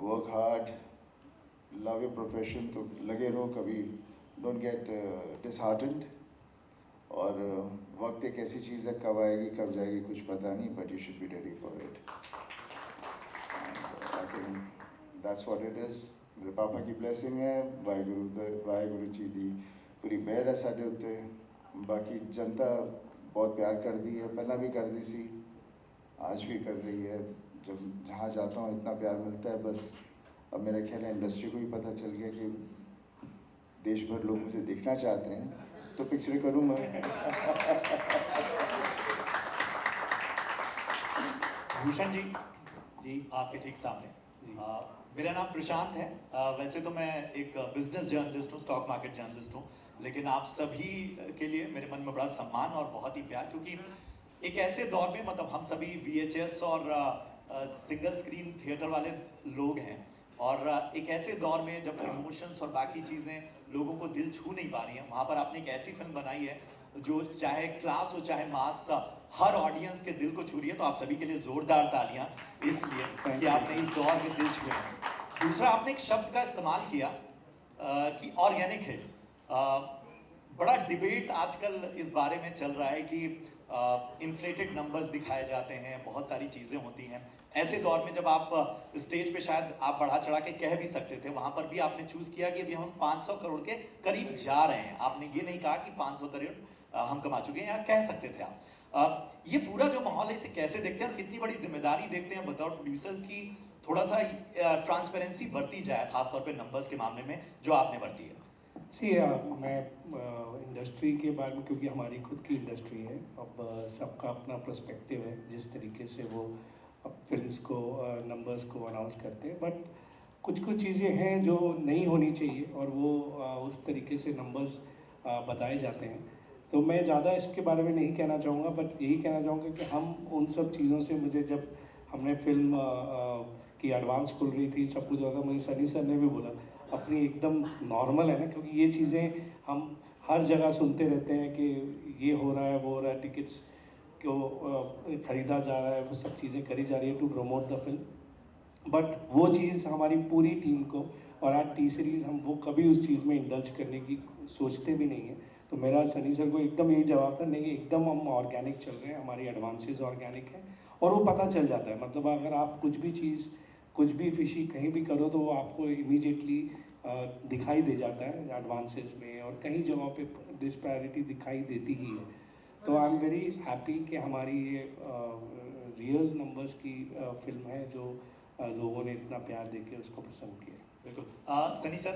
work hard, love your profession, तो लगे रहो, कभी डोंट गेट डिसहार्टेंड. और वक्त एक ऐसी चीज़ है, कब आएगी कब जाएगी कुछ पता नहीं, but you should be ready for it. I think that's what it is. मेरे पापा की ब्लेसिंग है, वाहिगुरु जी दी पूरी मेहर है साडे उत्ते. बाकी जनता बहुत प्यार कर दी है, पहला भी कर दी सी, आज भी कर रही है. जब जहाँ जाता हूँ इतना प्यार मिलता है. बस अब मेरा ख्याल है इंडस्ट्री को भी पता चल गया कि देश भर लोग मुझे देखना चाहते हैं, तो पिक्चरें करूँ मैं. भूषण जी आपके ठीक सामने. मेरा नाम प्रशांत है. वैसे तो मैं एक बिजनेस जर्नलिस्ट हूँ, स्टॉक मार्केट जर्नलिस्ट हूँ, लेकिन आप सभी के लिए मेरे मन में बड़ा सम्मान और बहुत ही प्यार, क्योंकि एक ऐसे दौर में मतलब हम सभी VHS और सिंगल स्क्रीन थिएटर वाले लोग हैं, और एक ऐसे दौर में जब इमोशंस और बाकी चीज़ें लोगों को दिल छू नहीं पा रही हैं, वहाँ पर आपने एक ऐसी फिल्म बनाई है जो चाहे क्लास हो चाहे मास, हर ऑडियंस के दिल को छू रही है. तो आप सभी के लिए जोरदार तालियां इसलिए कि आपने इस दौर में दिल छुए. दूसरा, आपने एक शब्द का इस्तेमाल किया कि ऑर्गेनिक है. बड़ा डिबेट आजकल इस बारे में चल रहा है कि इन्फ्लेटेड नंबर्स दिखाए जाते हैं, बहुत सारी चीज़ें होती हैं। ऐसे दौर में जब आप स्टेज पे शायद आप बढ़ा चढ़ा के कह भी सकते थे, वहाँ पर भी आपने चूज़ किया कि अभी हम 500 करोड़ के करीब जा रहे हैं। आपने ये नहीं कहा कि 500 करोड़ हम कमा चुके हैं, या कह सकते थे आप। ये पूरा जो माहौल है इसे कैसे देखते हैं और कितनी बड़ी जिम्मेदारी देखते हैं बतौर प्रोड्यूसर्स की थोड़ा सा ट्रांसपेरेंसी बरती जाए, खासतौर पे नंबर्स के मामले में जो आपने बरती है? मैं इंडस्ट्री के बारे में, क्योंकि हमारी खुद की इंडस्ट्री है, अब सबका अपना पर्सपेक्टिव है जिस तरीके से वो अब फिल्म्स को नंबर्स को अनाउंस करते हैं, बट कुछ चीज़ें हैं जो नहीं होनी चाहिए और वो उस तरीके से नंबर्स बताए जाते हैं। तो मैं ज़्यादा इसके बारे में नहीं कहना चाहूँगा, बट यही कहना चाहूँगा कि हम उन सब चीज़ों से, मुझे जब हमने फिल्म की एडवांस खुल रही थी, सब कुछ होता, मुझे सनी सर ने भी बोला अपनी एकदम नॉर्मल है ना, क्योंकि ये चीज़ें हम हर जगह सुनते रहते हैं कि ये हो रहा है वो हो रहा है, टिकट्स को ख़रीदा जा रहा है, वो सब चीज़ें करी जा रही है to promote the film, but वो चीज़ हमारी पूरी टीम को, और आज टी सीरीज़ हम वो कभी उस चीज़ में इंडल्ज करने की सोचते भी नहीं हैं। तो मेरा सनी सर को एकदम यही जवाब था, नहीं एकदम हम ऑर्गेनिक चल रहे हैं, हमारी एडवांसेस ऑर्गेनिक है और वो पता चल जाता है। मतलब अगर आप कुछ भी चीज़, कुछ भी फिशी कहीं भी करो तो वो आपको इमीडिएटली दिखाई दे जाता है एडवांसेस में, और कई जगहों पे डिस्पैरिटी दिखाई देती ही है। तो आई एम वेरी हैप्पी कि हमारी ये रियल नंबर्स की फिल्म है जो लोगों ने इतना प्यार देके उसको पसंद किया। बिल्कुल। सनी सर,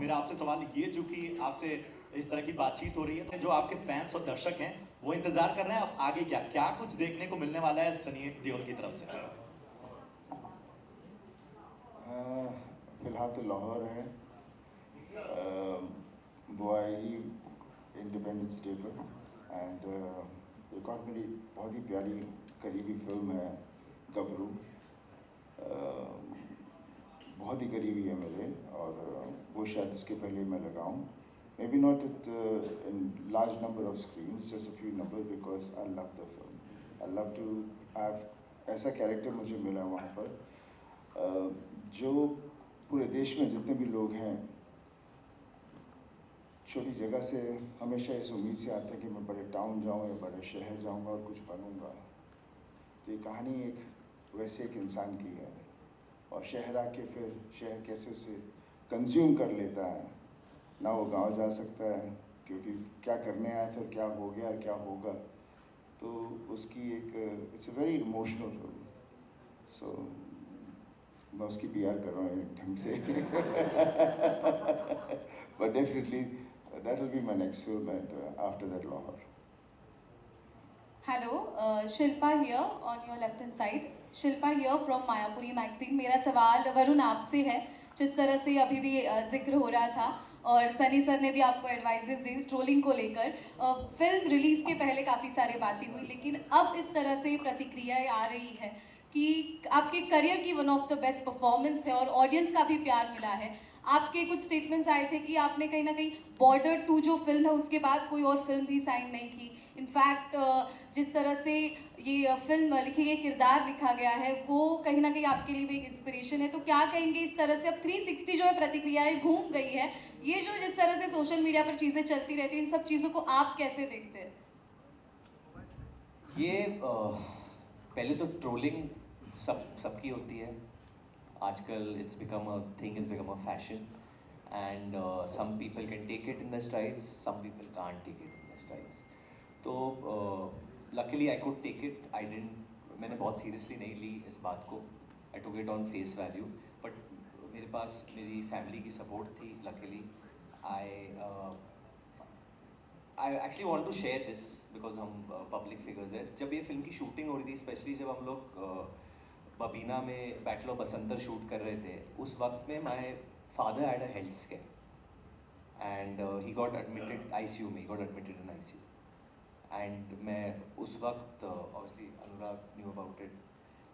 मेरा आपसे सवाल ये, जो कि आपसे इस तरह की बातचीत हो रही है, तो जो आपके फैंस और दर्शक हैं वो इंतजार कर रहे हैं अब आगे क्या कुछ देखने को मिलने वाला है सनी देओल की तरफ से? फिलहाल तो लाहौर है, वो आएगी इंडिपेंडेंस डे पर, एंड एक और मेरी बहुत ही प्यारी करीबी फिल्म है गबरू, बहुत ही करीबी है मेरे, और वो शायद इसके पहले मैं लगाऊं, maybe not it in large number of screens, just a few number, because I love the film, I love to have, ऐसा कैरेक्टर मुझे मिला वहाँ पर जो पूरे देश में जितने भी लोग हैं, छोटी जगह से हमेशा इस उम्मीद से आते हैं कि मैं बड़े टाउन जाऊं या बड़े शहर जाऊंगा और कुछ बनूंगा। तो ये कहानी एक वैसे एक इंसान की है, और शहर आके फिर शहर कैसे उसे कंज्यूम कर लेता है, ना वो गांव जा सकता है क्योंकि क्या करने आया था और क्या हो गया और क्या होगा, तो उसकी एक it's a very emotional film. So मैं उसकी PR कर रहा हूँ एक ढंग से but definitely that will be my next film, and after that Lahore. Hello, Shilpa here on your left hand side. Shilpa here from Mayapuri magazine. मेरा सवाल वरुण आपसे है। जिस तरह से अभी भी जिक्र हो रहा था और सनी सर ने भी आपको एडवाइजेस दी ट्रोलिंग को लेकर, फिल्म रिलीज के पहले काफ़ी सारी बातें हुई, लेकिन अब इस तरह से प्रतिक्रियाएं आ रही है कि आपके करियर की one of the best performance है और ऑडियंस का भी प्यार मिला है। आपके कुछ स्टेटमेंट्स आए थे कि आपने कहीं ना कहीं बॉर्डर 2 जो फिल्म है उसके बाद कोई और फिल्म भी साइन नहीं की। इनफैक्ट जिस तरह से ये फिल्म लिखी गई, किरदार लिखा गया है, वो कहीं ना कहीं आपके लिए भी एक इंस्पिरेशन है। तो क्या कहेंगे इस तरह से अब 360 जो है प्रतिक्रियाएं घूम गई है, ये जो जिस तरह से सोशल मीडिया पर चीज़ें चलती रहती हैं, इन सब चीज़ों को आप कैसे देखते हैं? ये पहले तो ट्रोलिंग सबकी होती है आजकल, it's become a thing, is become a fashion, and some people can take it in the strides, some people can't take it in the strides. तो luckily I could take it, I didn't, मैंने बहुत सीरियसली नहीं ली इस बात को, I took it on face value, but मेरे पास मेरी फैमिली की सपोर्ट थी। Luckily I actually want to share this because हम पब्लिक फिगर्स है। जब ये फिल्म की शूटिंग हो रही थी, स्पेशली जब हम लोग बबीना में बैटल ऑफ बसंतर शूट कर रहे थे, उस वक्त में my father had a health scare and he got admitted ICU में, he got admitted in ICU, and मैं उस वक्त obviously Anurag knew about it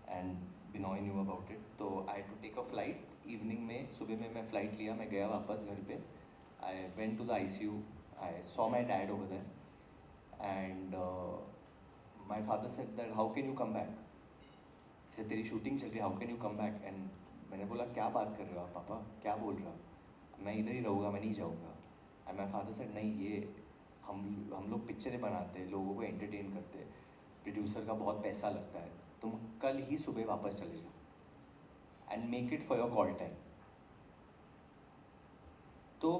and Binoy knew about it, तो I had to take a flight evening में, सुबह में मैं फ़्लाइट लिया, मैं गया वापस घर पे, I went to the ICU, I saw my dad over there, and my father said that how can you come back, जैसे तेरी शूटिंग चल रही है, how can you come back, and मैंने बोला क्या बात कर रहे हो आप पापा, क्या बोल रहा, मैं इधर ही रहूँगा, मैं नहीं जाऊँगा, एंड माई फादर सेड नहीं, ये हम लोग पिक्चरें बनाते हैं, लोगों को एंटरटेन करते हैं, प्रोड्यूसर का बहुत पैसा लगता है, तुम कल ही सुबह वापस चले जाओ and make it for your call time. तो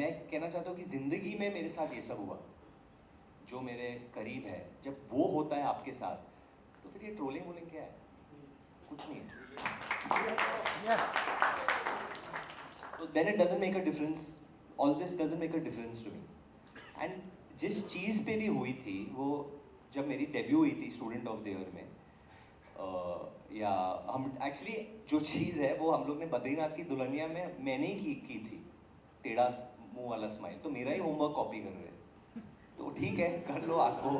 मैं कहना चाहता हूँ कि ज़िंदगी में मेरे साथ ये सब हुआ, जो मेरे करीब है, जब वो होता है आपके साथ, तो फिर ये ट्रोलिंग वोलिंग क्या है? कुछ नहीं है। So then it doesn't make a difference. All this doesn't make a difference to me. And जिस चीज़ पे भी हुई थी, वो जब मेरी डेब्यू हुई थी स्टूडेंट ऑफ द ईयर में, या हम एक्चुअली जो चीज़ है वो हम लोग ने बद्रीनाथ की दुल्हनिया में मैंने ही की थी, टेढ़ा मुंह वाला स्माइल, तो मेरा ही होमवर्क कॉपी कर रहे हैं, तो ठीक है कर लो, आपको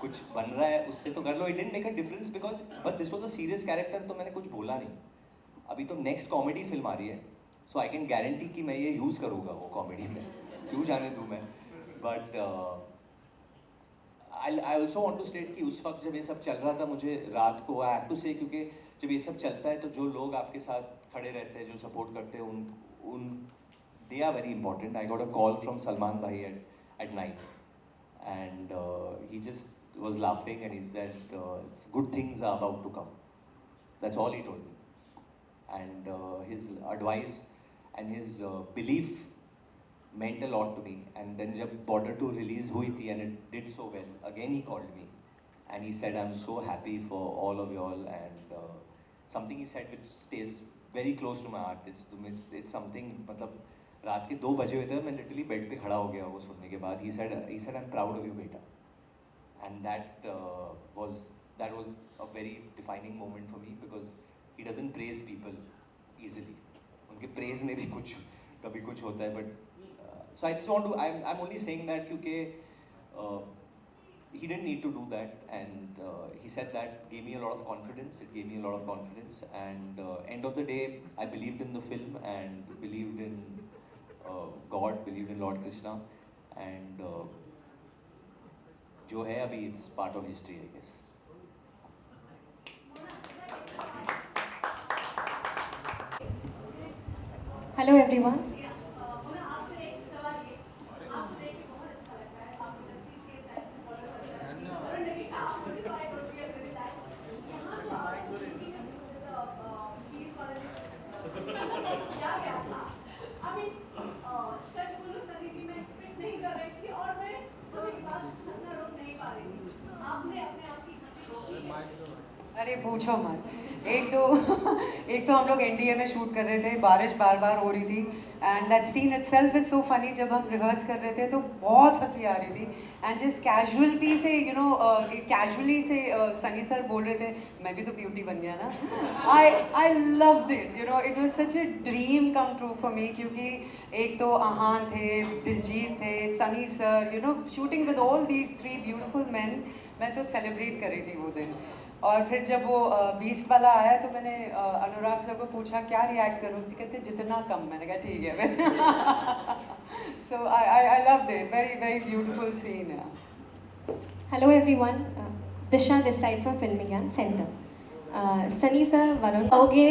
कुछ बन रहा है उससे तो कर लो। It didn't make a difference because but this was a serious character, तो मैंने कुछ बोला नहीं। अभी तो नेक्स्ट कॉमेडी फिल्म आ रही है, सो आई कैन गारंटी कि मैं ये यूज़ करूँगा वो कॉमेडी में, क्यों जाने दूँ मैं। But I also want to state कि उस वक्त जब ये सब चल रहा था, मुझे रात को आई हैव टू से, क्योंकि जब ये सब चलता है तो जो लोग आपके साथ खड़े रहते हैं, जो सपोर्ट करते हैं, उन they are very important. I got a call from Salman bhai at night and he just was laughing and he said good things are about to come. That's all he told me, and his advice and his belief meant a lot to me. And then jab Border 2 release hui thi and it did so well, again he called me and he said I'm so happy for all of y'all, and something he said which stays very close to my heart. It's something, matlab रात के 2 बजे हुए थे, मैं लिटरली बेड पे खड़ा हो गया वो सुनने के बाद। he said I'm proud of you बेटा, and that was a very defining moment for me because he doesn't praise people easily. उनके praise में भी कभी कुछ होता है, but so I just want to, I'm only saying that क्योंकि he didn't need to do that, and he said that gave me a lot of confidence. It gave me a lot of confidence, and end of the day I believed in the film and believed in God, believed in Lord Krishna, and जो है अभी it's part of history, I guess. Hello everyone. अरे पूछो मत। एक तो हम लोग एनडीए में शूट कर रहे थे, बारिश बार बार हो रही थी, and that scene itself is so funny. जब हम रिहर्स कर रहे थे तो बहुत हंसी आ रही थी, एंड जिस कैजुअलिटी से कैजुअली से सनी सर बोल रहे थे, मैं भी तो ब्यूटी बन गया ना। आई loved it, it was such a dream come true for me, क्योंकि एक तो आहान थे, दिलजीत थे, Sunny sir, shooting with all these 3 beautiful man. मैं तो सेलिब्रेट कर रही थी वो दिन। और फिर जब वो बीस्ट वाला आया तो मैंने अनुराग सर को पूछा क्या रिएक्ट करूँ, तो कहते जितना कम। मैंने कहा ठीक है। So I loved it, very very beautiful scene है। Hello everyone. Disha this side from Filming Center. Sunny sir, Varun आओगे,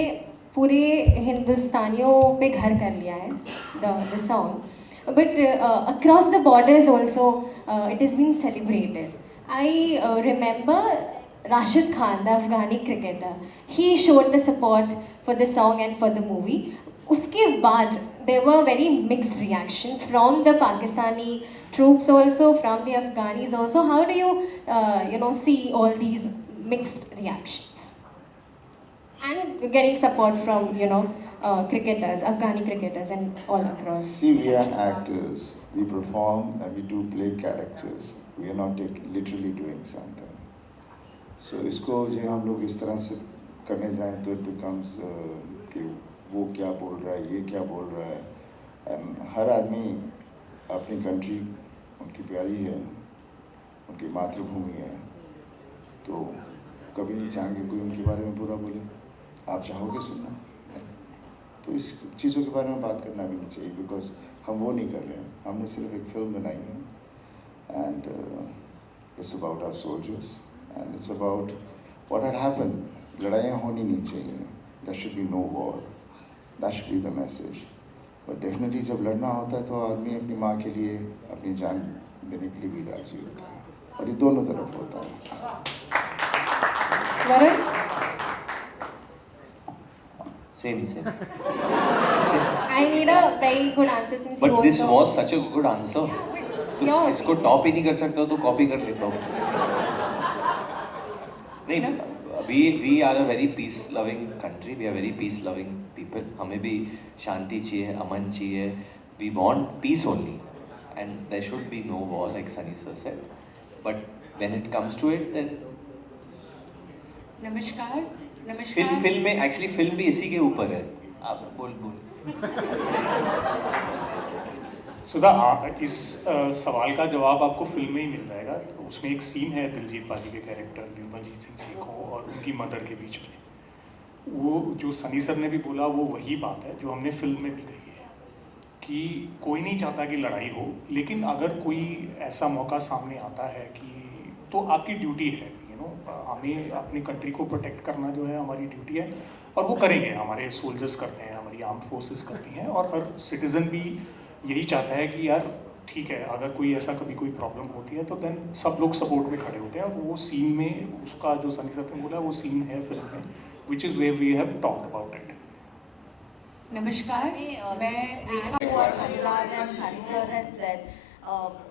पूरे हिंदुस्तानियों पे घर कर लिया है the song, but across the borders also it has been celebrated. I remember Rashid Khan, the Afghani cricketer, he showed the support for the song and for the movie. Uske baad there were very mixed reactions from the Pakistani troops also, from the Afghanis also. How do you see all these mixed reactions and getting support from cricketers, Afghani cricketers and all across? See, we are actors, we perform and we do play characters. We are not literally doing something. So इसको जो हम लोग इस तरह से करने जाएं तो it becomes कि वो क्या बोल रहा है, ये क्या बोल रहा है, and हर आदमी अपनी कंट्री उनकी प्यारी है, उनकी मातृभूमि है, तो कभी नहीं चाहेंगे कोई उनके बारे में बुरा बोले। आप चाहोगे सुनना? तो इस चीज़ों के बारे में बात करना भी नहीं चाहिए, बिकॉज हम वो नहीं कर रहे हैं। हमने सिर्फ एक फिल्म बनाई है, and it's about our soldiers and it's about what had happened. लड़ाइयाँ होनी नहीं चाहिए. There should be no war. That should be the message. But definitely जब लड़ना होता है तो आदमी अपनी माँ के लिए अपनी जान देने के लिए भी राजी होता है, और ये दोनों तरफ होता है। Varun, Same. I need a very good answer since you But this also. was such a good answer. तो your इसको opinion. टॉप ही नहीं कर सकता तो कॉपी कर लेता हूँ। नहीं, we are a very peace loving country. We are very peace loving people. हमें भी शांति चाहिए, अमन चाहिए. We want peace only, and there should be no war, like Sunny sir said. But when it comes to it, then नमस्कार फिल्म में एक्चुअली फिल्म भी इसी के ऊपर है। आप बोल सुधा, इस सवाल का जवाब आपको फिल्म में ही मिल जाएगा। उसमें एक सीन है दिलजीत पाजी के कैरेक्टर निर्मलजीत सिंह सेखों और उनकी मदर के बीच में। वो जो सनी सर ने भी बोला वो वही बात है जो हमने फिल्म में भी कही है कि कोई नहीं चाहता कि लड़ाई हो, लेकिन अगर कोई ऐसा मौका सामने आता है कि तो आपकी ड्यूटी है, हमें अपनी कंट्री को प्रोटेक्ट करना जो है हमारी ड्यूटी है, और वो करेंगे। हमारे सोल्जर्स करते हैं, हमारी आर्म फोर्सेस करती हैं, और हर सिटीज़न भी यही चाहता है कि यार ठीक है, अगर कोई ऐसा कभी कोई प्रॉब्लम होती है तो देन सब लोग सपोर्ट में खड़े होते हैं। और वो सीन में उसका जो सनी सर ने बोला वो सीन है फिल्म में, which is where we have talked about it. नमस्कार, मैं what Anurag and Sunny sir has said,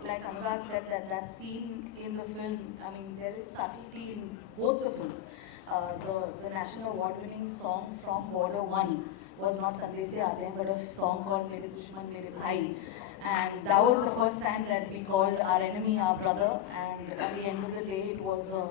like Anurag said that scene in the film, I mean there is subtlety in both the films. The national award-winning song from Border 1 was not Sandesh Se Aate Hain, but a song called Mere Dushman Mere Bhai, and that was the first time that we called our enemy our brother. And at the end of the day, it was a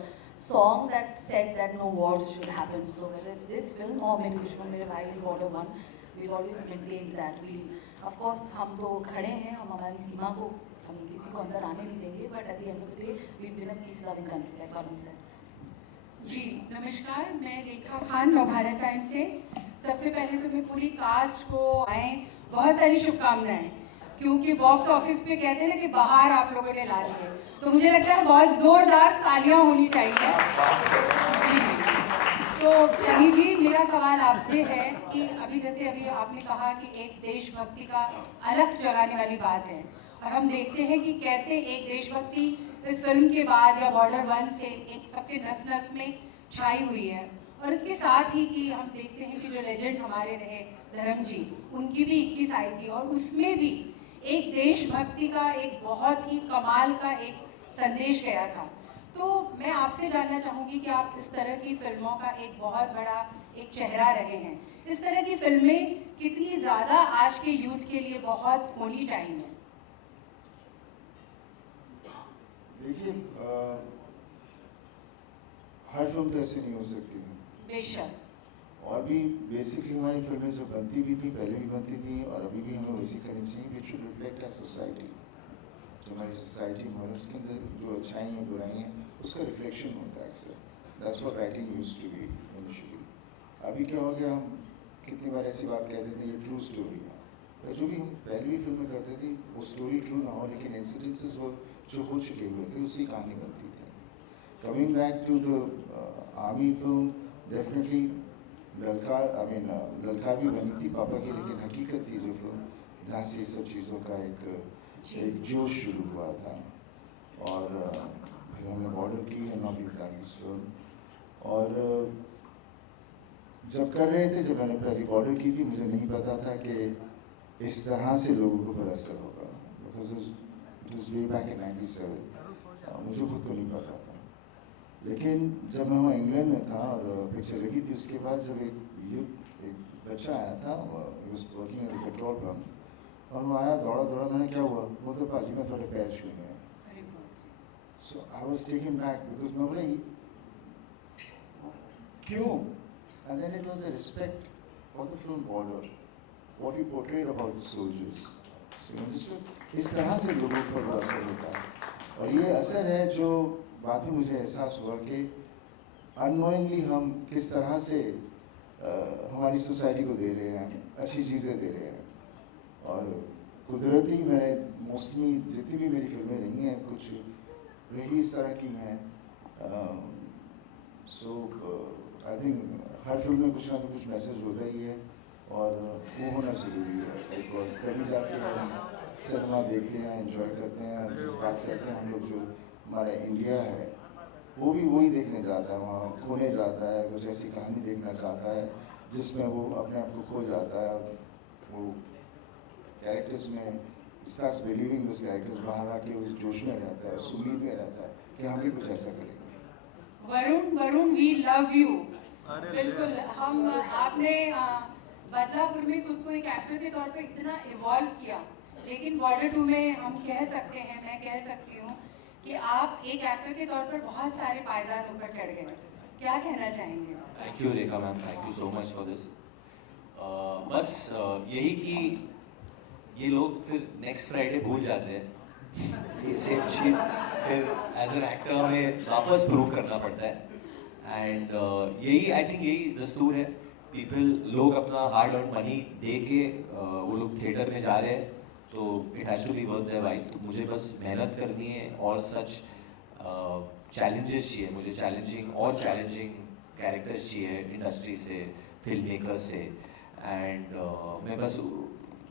song that said that no wars should happen. So whether it's this film or Mere Dushman Mere Bhai in Border 1, we've always maintained that we, of course, हम तो खड़े हैं, हम हमारी सीमा को हम किसी को अंदर आने नहीं देंगे, but at the end of the day, we've been a peace-loving country, like Varun said. जी नमस्कार, मैं रेखा खान नवभारत टाइम्स से। सबसे पहले तो मैं पूरी कास्ट को आए बहुत सारी शुभकामनाएं, क्योंकि बॉक्स ऑफिस पे कहते हैं ना कि बाहर आप लोगों ने ला दिए, तो मुझे लगता है बहुत जोरदार तालियां होनी चाहिए। जी, तो सनी जी, मेरा सवाल आपसे है कि अभी आपने कहा कि एक देशभक्ति का अलग जगाने वाली बात है, और हम देखते हैं कि कैसे एक देशभक्ति इस फिल्म के बाद या बॉर्डर 1 से एक सबके नस नस में छाई हुई है। और इसके साथ ही कि हम देखते हैं कि जो लेजेंड हमारे रहे धर्म जी, उनकी भी 21 आई थी, और उसमें भी एक देशभक्ति का एक बहुत ही कमाल का एक संदेश गया था। तो मैं आपसे जानना चाहूँगी कि आप इस तरह की फिल्मों का एक बहुत बड़ा एक चेहरा रहे हैं, इस तरह की फिल्में कितनी ज़्यादा आज के यूथ के लिए बहुत होनी चाहिए? देखिए, हर फिल्म तो ऐसे नहीं हो सकती है, बेशक। और भी बेसिकली हमारी फिल्में जो बनती भी थी, पहले भी बनती थी और अभी भी हमें वैसी करनी चाहिए। Which should reflect our society, जो हमारी सोसाइटी में उसके अंदर जो अच्छाई हैं बुराई हैं उसका रिफ्लेक्शन होता है अक्सर। That's what writing used to be initially. अभी क्या हो गया, हम कितनी बार ऐसी बात कहते थे ये ट्रू स्टोरी है, और जो भी हम पहले भी फिल्में करते थे वो स्टोरी ट्रू ना हो, लेकिन इंसिडेंसेस वो जो हो चुके हुए थे उसी कहानी बनती थी। Coming back to the army film, definitely Lalkaar भी बनी थी पापा की, लेकिन हकीकत थी जो फिल्म जहाँ से सब चीज़ों का एक जोश शुरू हुआ था। और फिर हमने बॉर्डर की है, नॉट दिस फिल्म। और जब कर रहे थे, जब मैंने पहली बॉर्डर की थी, मुझे नहीं पता था कि इस तरह से लोगों को पर असर होगा, because it was way back in 97, मुझे खुद को नहीं पता था। लेकिन जब मैं वहाँ इंग्लैंड में था और पिक्चर लगी थी, उसके बाद जब एक बच्चा आया था, working at the petrol pump, और वो आया दौड़ा, मैंने क्या हुआ, वो तो पाजी में थोड़े पैर छू गए। So I was taken back, because मैं बोला क्यों? And then it was a respect for the film Border, what he portrayed about the soldiers. So इस तरह से लोगों पर असर होता है, और ये असर है जो बाद में मुझे एहसास हुआ कि अननोइंगली हम किस तरह से हमारी सोसाइटी को दे रहे हैं, अच्छी चीज़ें दे रहे हैं। और कुदरती मैंने मोस्टली जितनी भी मेरी फिल्में रही हैं, कुछ रही इस तरह की हैं। सो आई थिंक हर फिल्म में कुछ ना तो कुछ मैसेज होता ही है, और वो होना ज़रूरी है, बिकॉज तभी जाके हम सिनेमा देखते हैं, एंजॉय करते हैं, बात करते हैं। हम लोग जो हमारा इंडिया है वो भी वही देखने जाता है, वहाँ खोने जाता है, कुछ ऐसी कहानी देखना चाहता है जिसमें वो अपने आप को खो जाता है, वो कैरेक्टर्स में स्टार्ट्स बिलीविंग दिस कैरेक्टर्स, बाहर आके उस जोश में रहता है, उस उम्मीद में रहता है कि हम भी कुछ ऐसा करेंगे। Varun we love you. बिल्कुल, हम आपने बदलापुर में खुद को एक एक्टर के तौर पे इतना इवॉल्व किया, लेकिन बॉर्डर 2 में हम कह सकते हैं, मैं कह सकती हूँ कि आप एक एक्टर के तौर पर बहुत सारे पायदान ऊपर चढ़ गए। क्या कहना चाहेंगे? Thank you Rekha ma'am, thank you so much for this. बस यही कि ये लोग फिर नेक्स्ट फ्राइडे भूल जाते हैं ये सेम चीज़, फिर एज एन एक्टर हमें वापस प्रूव करना पड़ता है। एंड यही आई थिंक यही दस्तूर है, लोग अपना हार्ड अर्न मनी दे के वो लोग थिएटर में जा रहे हैं, तो it has to be worth their while. तो मुझे बस मेहनत करनी है और सच चैलेंजेस चाहिए, मुझे चैलेंजिंग कैरेक्टर्स चाहिए इंडस्ट्री से, फिल्म मेकर्स से। एंड मैं बस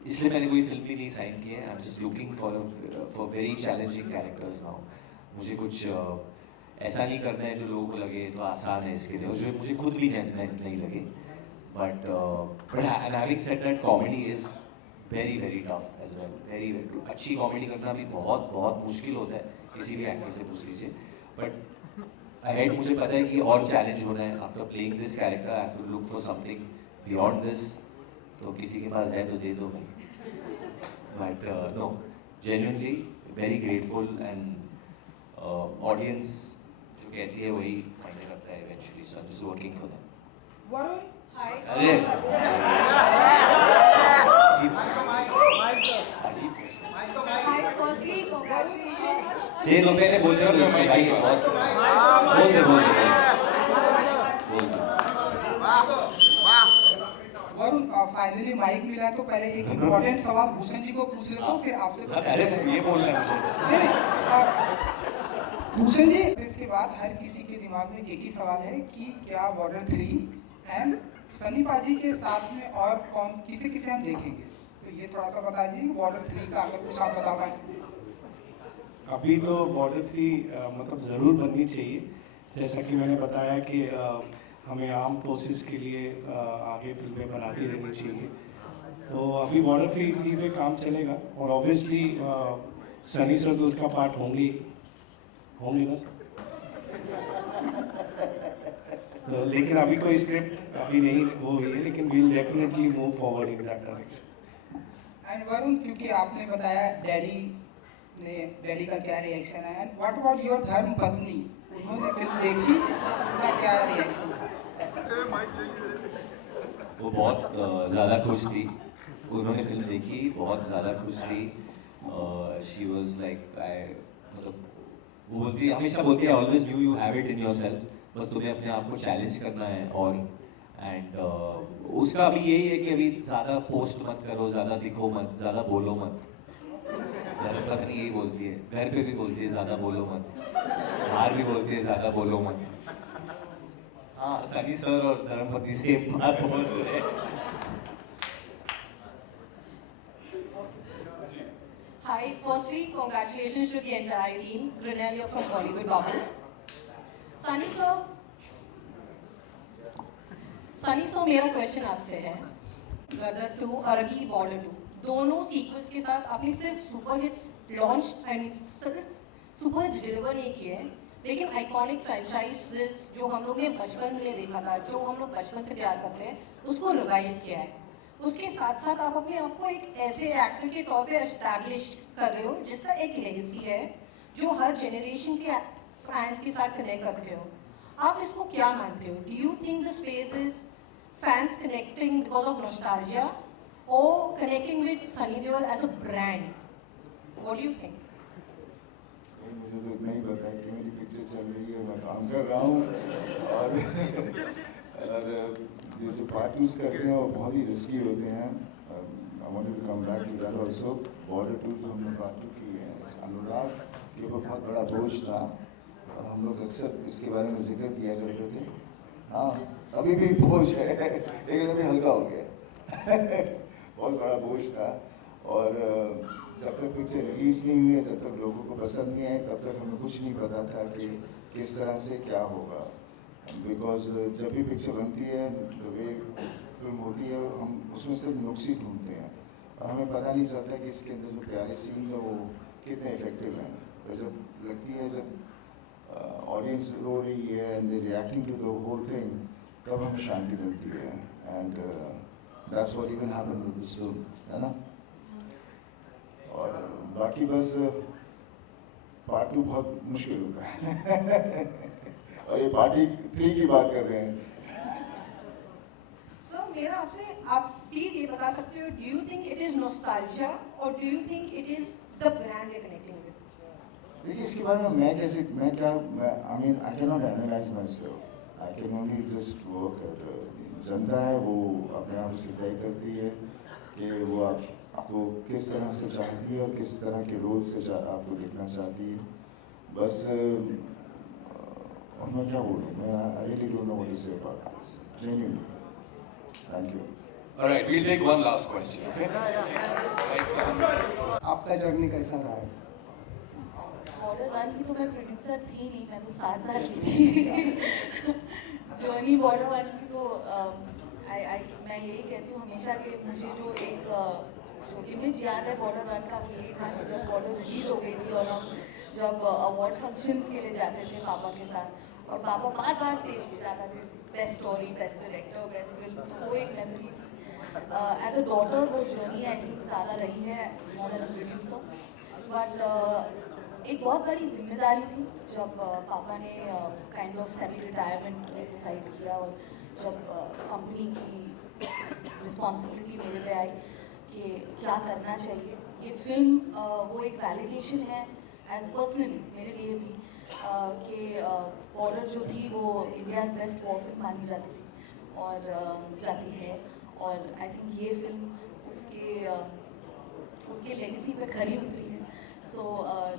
इसलिए मैंने कोई फिल्म भी नहीं साइन की है। आई am just looking for very challenging characters now. मुझे कुछ ऐसा नहीं करना है जो लोगों को लगे तो आसान है इसके लिए, और जो मुझे खुद भी नहीं लगे। But and having said that, comedy is very very tough as well, very अच्छी कॉमेडी करना भी बहुत बहुत मुश्किल होता है, किसी भी एक्टर से पूछ लीजिए। बट अहेड मुझे पता है कि और चैलेंज होना है। After playing this character I have to look for something beyond this. तो किसी के पास है तो दे दो भाई। But no, genuinely very grateful, and audience जो कहती है वही मायने रखता है eventually, so I am just working for them. Varun, hi. अरे हाय, फर्स्टली कांग्रेचुलेशंस। दे दो, पहले बोल रहे हो उसके भाई, बहुत बोल दे। वरुण, फाइनली माइक मिला है तो पहले एक इम्पोर्टेंट सवाल भूषण जी को पूछ लेता हूँ, फिर आपसे। अरे ये बोलना है मुझे। भूषण जी, इसके बाद हर किसी के दिमाग में एक ही सवाल है कि क्या बॉर्डर 3 एंड सनी पाजी के साथ में और कौन किसे हम देखेंगे, तो ये थोड़ा सा बता दीजिए कि बॉर्डर 3 का अगर कुछ आप बता पाएं। अभी तो बॉर्डर 3 मतलब ज़रूर बननी चाहिए, जैसा कि मैंने बताया कि हमें आर्म फोर्सेस के लिए आगे फिल्में बनाती रहनी चाहिए। तो अभी बॉर्डर 3 पे काम चलेगा, और ऑब्वियसली सनी सर तो उसका पार्ट होंगे ना सर। तो लेकिन अभी कोई स्क्रिप्ट अभी नहीं वो हुई है, लेकिन we'll definitely move forward in that direction. And Varun, क्योंकि आपने बताया डैडी का क्या रिएक्शन है, एंड व्हाट अबाउट योर धर्म पत्नी, उन्होंने फिल्म देखी, उनका क्या रिएक्शन था? वो बहुत ज़्यादा खुश थी, उन्होंने फिल्म देखी, बहुत ज़्यादा खुश थी। शी वाज लाइक, मतलब वो बोलती है, हमेशा बोलती है, always new you have it in yourself, बस तुम्हें अपने आप को चैलेंज करना है। और एंड उसका अभी यही है कि अभी ज़्यादा पोस्ट मत करो, ज़्यादा दिखो मत, ज़्यादा बोलो मत। धर्मपत्नी यही बोलती है, घर पे भी बोलती है ज़्यादा बोलो मत, बाहर भी बोलती है ज़्यादा बोलो मत। हाँ, सनी सर और धर्मपत्नी सेम बात बोल रहे हैं। Hi, firstly, congratulations to the entire team. Grinellia from Bollywood Bubble. Sunny sir, मेरा क्वेश्चन आपसे है, गदर 2 और अभी बॉर्डर 2 दोनों सीक्वल्स के साथ आपने सिर्फ सुपर हिट्स लॉन्च, सिर्फ सुपर हिट्स डिलीवर नहीं किए हैं, लेकिन आइकॉनिक फ्रेंचाइजेस जो हम लोग ने बचपन में देखा था, जो हम लोग बचपन से प्यार करते हैं, उसको रिवाइव किया है। उसके साथ साथ आप अपने आप को एक ऐसे एक्टर के तौर पे एस्टैब्लिश कर रहे हो जिसका एक लेगेसी है, जो हर जनरेशन के फैंस के साथ कनेक्ट करते हो। आप इसको क्या मानते हो? Do you think this phase is fans connecting because of nostalgia और connecting with Sunny Deol as a brand? What do you think? मुझे तो इतना ही पता है कि मेरी पिक्चर चल रही है, मैं काम कर रहा हूँ, और जो पार्ट यूज़ करते हैं वो बहुत ही रिस्की होते हैं। I wanted to come back to that also. Border 2 जो हमने पार्ट 2 की है, अनुराग के ऊपर बहुत बड़ा बोझ था, और हम लोग अक्सर इसके बारे में जिक्र किया करते थे। हाँ, अभी भी बोझ है, लेकिन अभी हल्का हो गया। बहुत बड़ा बोझ था। और जब तक पिक्चर रिलीज़ नहीं हुई है, जब तक लोगों को पसंद नहीं आए, तब तक हमें कुछ नहीं पता था कि किस तरह से क्या होगा। बिकॉज जब भी पिक्चर बनती है, जब वे फिल्म होती है, हम उसमें सिर्फ नुक्स ही ढूंढते हैं और हमें पता नहीं चलता कि इसके अंदर जो प्यारे सीन है वो कितने इफेक्टिव हैं। तो जब लगती है, जब ऑडियंस रो रही है and they reacting to the whole thing, तब हमें शांति मिलती है। And that's what even happened with this film, है ना। और बाकी बस पार्ट 2 बहुत मुश्किल होता है और ये पार्टी 3 की बात कर रहे हैं। सर मेरा आपसे, आप प्लीज ये बता सकते हो, do you think it is nostalgia और do you think it is the brand you connecting with? देखिए, इसके बारे में मैं I mean I can not analyse myself, I can only just work at. जनता है वो अपने आप से तय करती है कि वो आपको किस तरह से चाहती है और किस तरह के रोल से आपको देखना चाहती है। बस और मैं क्या बोलूँ, मैं I really don't know what to say about this, genuinely. Thank you. Alright, we'll take one last question, okay? आपका जर्नी कैसा रहा है? बॉर्डर 1 की तो मैं प्रोड्यूसर थी नहीं, मैं तो 7 साल की थी। जर्नी बॉर्डर 1 की तो मैं यही कहती हूँ हमेशा कि मुझे जो इमेज याद है बॉर्डर 1 का, वो यही था कि जब बॉर्डर रिलीज हो गई थी और हम जब अवार्ड फंक्शंस के लिए जाते थे पापा के साथ, और पापा बार बार स्टेज पे जाते थे, best story, best director, best film, तो वो एक मेमोरी थी। एज अ डॉटर वो जर्नी आई थिंक ज़्यादा रही है मोर एज प्रोड्यूसर। बट एक बहुत बड़ी जिम्मेदारी थी जब पापा ने kind of semi retirement decide किया और जब कंपनी की रिस्पॉन्सिबिलिटी मेरे पे आई कि क्या करना चाहिए। ये फिल्म वो एक वैलिडेशन है एज पर्सनली मेरे लिए भी कि बॉर्डर जो थी वो इंडियाज़ बेस्ट वॉर फिल्म मानी जाती थी और जाती है, और आई थिंक ये फिल्म उसके लेगेसी पे खरी उतरी है। सो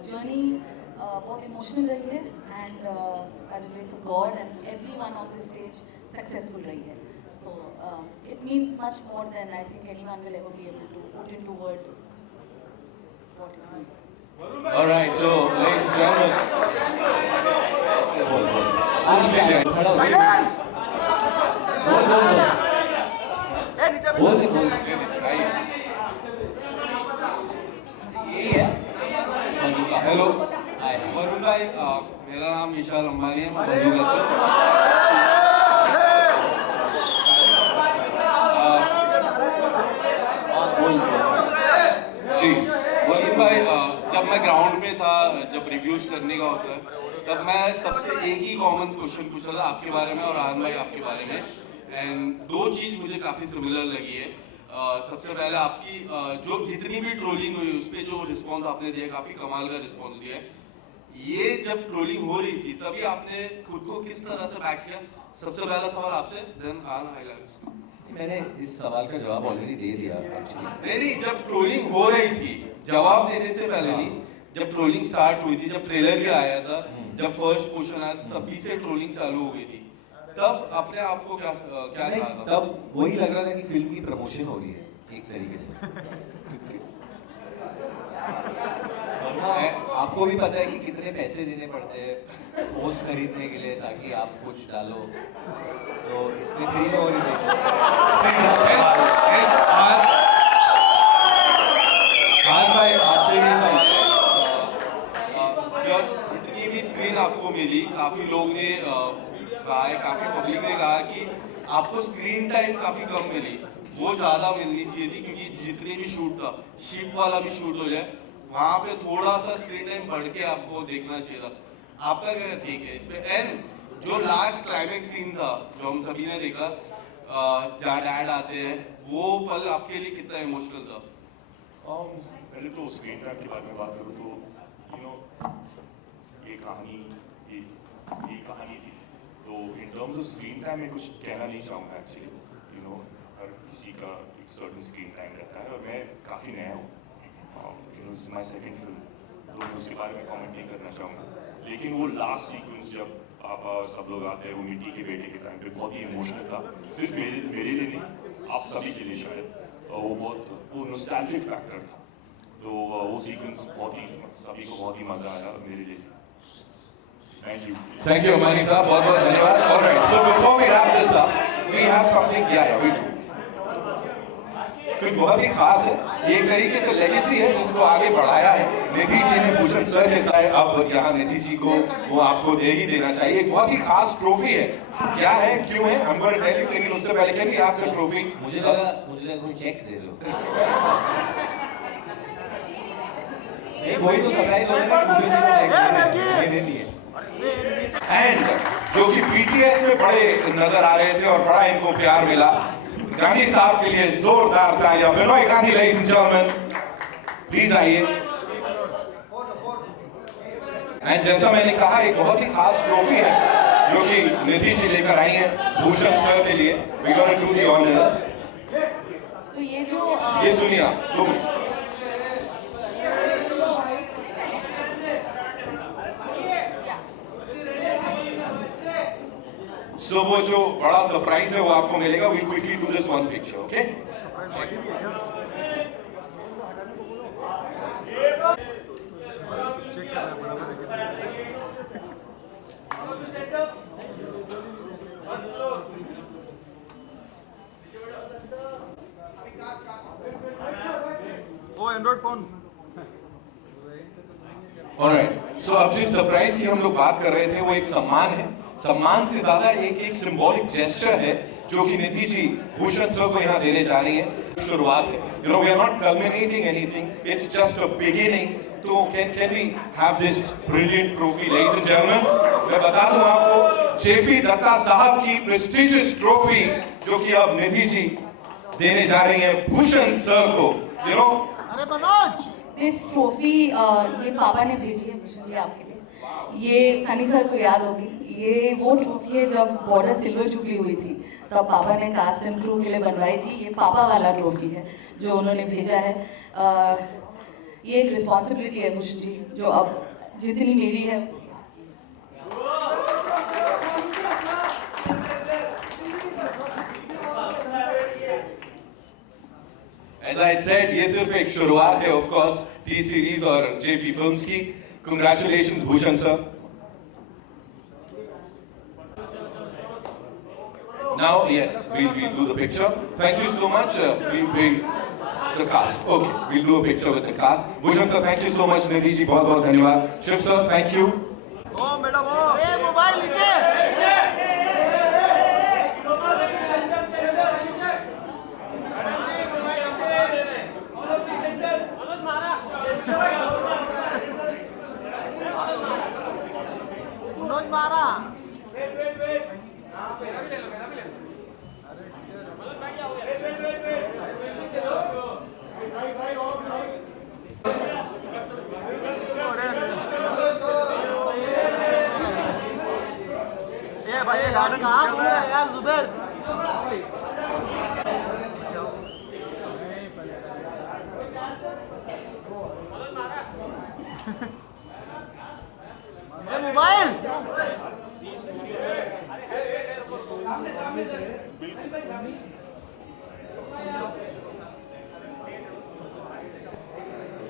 जर्नी बहुत इमोशनल रही है and by the grace of God and everyone on this stage successful रही है। So it means much more than I think anyone will ever be able to put into words what it means. All right, so ladies and gentlemen, hello, Varun भाई, मेरा नाम विशाल अंबानी है, मैं बजूगा से। जी वरुण भाई, जब मैं ग्राउंड पे था, जब रिव्यूज करने का होता है, तब मैं सबसे एक ही कॉमन क्वेश्चन पूछ रहा था आपके बारे में और आनंद भाई आपके बारे में, एंड 2 चीज़ मुझे काफ़ी सिमिलर लगी है। सबसे पहले आपकी जो जितनी भी ट्रोलिंग हुई उस पर जो रिस्पॉन्स आपने दिया, काफ़ी कमाल का रिस्पॉन्स दिया है। ये जब ट्रोलिंग हो रही थी तभी आपने खुद को किस तरह से बैक किया? सबसे पहला सवाल आपसे, देन हाईलाइट्स। मैंने इस सवाल का जवाब ऑलरेडी दे दिया एक्चुअली। नहीं, जब ट्रोलिंग हो रही थी, जवाब देने से पहले नहीं, जब ट्रोलिंग स्टार्ट हुई थी, जब ट्रेलर भी आया था, जब फर्स्ट पोर्शन आया, तभी से ट्रोलिंग चालू हो गई थी, तब अपने आप को क्या था? तब वही लग रहा था कि फिल्म की प्रमोशन हो रही है एक तरीके से। आपको भी पता है कि कितने पैसे देने पड़ते हैं पोस्ट खरीदने के लिए ताकि आप कुछ डालो, तो इसमें फ्री में हो रही थी। भाई आपसे भी सवाल है, जब जितनी भी स्क्रीन आपको मिली, काफी लोग ने कहा है, काफी पब्लिक ने कहा कि आपको स्क्रीन टाइम काफी कम मिली, वो ज्यादा मिलनी चाहिए थी, क्योंकि जितने भी शूट था, शिप वाला भी शूट हो जाए, वहां पे थोड़ा सा स्क्रीन टाइम बढ़ के आपको देखना चाहिए था। आपका क्या ठीक है इस पे? एंड जो लास्ट क्लाइमेक्स सीन था जो हम सभी ने देखा, जहाँ डैड आते हैं, वो पल आपके लिए कितना इमोशनल था? पहले तो स्क्रीन टाइम के बारे में बात करूँ तो ये कहानी थी, तो in terms of screen time में कुछ कहना नहीं चाहूँगा एक्चुअली। हर किसी का एक सर्टेन स्क्रीन टाइम रहता है और मैं काफ़ी नया हूँ, this is my second film, तो उसके बारे में कमेंट नहीं करना चाहूँगा। लेकिन वो लास्ट सीक्वेंस जब पापा सब लोग आते हैं, वो मिट्टी के बेटे के टाइम पे बहुत ही इमोशनल था, सिर्फ मेरे लिए नहीं, आप सभी के लिए शायद वो नॉस्टैल्जिक फैक्टर था, तो वो सीक्वेंस बहुत ही सभी को बहुत ही मजा आया मेरे लिए। Thank you. Thank you, Amani साहब, बहुत बहुत धन्यवाद। All right, so before we wrap this up, we have something, yeah, we do. कुछ बहुत ही खास है, ये एक तरीके से लेगेसी है जिसको आगे बढ़ाया है निधि जी ने भूषण सर के साथ। अब यहाँ निधि जी को वो आपको दे ही देना चाहिए। एक बहुत ही खास ट्रॉफी है, क्या है, क्यों है, I'm going to tell you, लेकिन उससे पहले can we have the trophy? मुझे लगा कोई चेक दे दो। एक वही तो सरप्राइज होगा ना, भूषण जी को चेक दे दिए। एंड जो कि बीटीएस में बड़े नजर आ रहे थे और बड़ा इनको प्यार मिला, गांधी साहब के लिए जोरदार तालियां। Binoy Gandhi, ladies and gentleman, please आइए। एंड जैसा मैंने कहा, एक बहुत ही खास ट्रॉफी है जो कि निधि जी लेकर आई हैं भूषण सर के लिए। We gonna do the honours. तो ये जो ये सुनिए आप, 2 मिनट। सो वो जो बड़ा सरप्राइज है वो आपको मिलेगा। We quickly do this one picture, okay? वो एंड्रॉइड फोन। ऑलराइट, सो अब जिस सरप्राइज की हम लोग बात कर रहे थे वो एक सम्मान है। सम्मान से ज्यादा एक सिंबॉलिक जेस्चर है जो कि निधि जी भूषण सर को यहाँ देने जा रही है। शुरुआत है, you know, we are not culminating anything, it's just a beginning. तो can we have this brilliant trophy, ladies and gentleman? मैं बता दूं आपको, जेपी दत्ता साहब की प्रेस्टिजियस ट्रॉफी जो कि अब निधि जी देने जा रही है भूषण सर को, यू नो। अरे मनोज, दिस ट्रॉफी ये पापा ने भेजी है भूषण जी आपके लिए। ये सनी सर को याद होगी, ये वो ट्रॉफी है जब बॉर्डर सिल्वर जुबली हुई थी तब पापा ने कास्ट एंड क्रू के लिए बनवाई थी। ये पापा वाला ट्रॉफी है जो उन्होंने भेजा है। ये एक रिस्पॉन्सिबिलिटी है भूषण जी, जो अब जितनी मेरी है। As I said, ये सिर्फ एक शुरुआत है, ऑफ कोर्स, टी सीरीज और जेपी फिल्म्स की। Congratulations, Bhushan sir. Now, yes, we'll do the picture. Thank you so much. The cast. Okay, we'll do a picture with the cast. Bhushan sir, thank you so much. Nidhi ji, बहुत बहुत धन्यवाद. Shiv sir, thank you. ओ मैडम, ओ मोबाइल नीचे। भाई ये गार्डन कहाँ घूम रहा है यार जुबैर? मोबाइल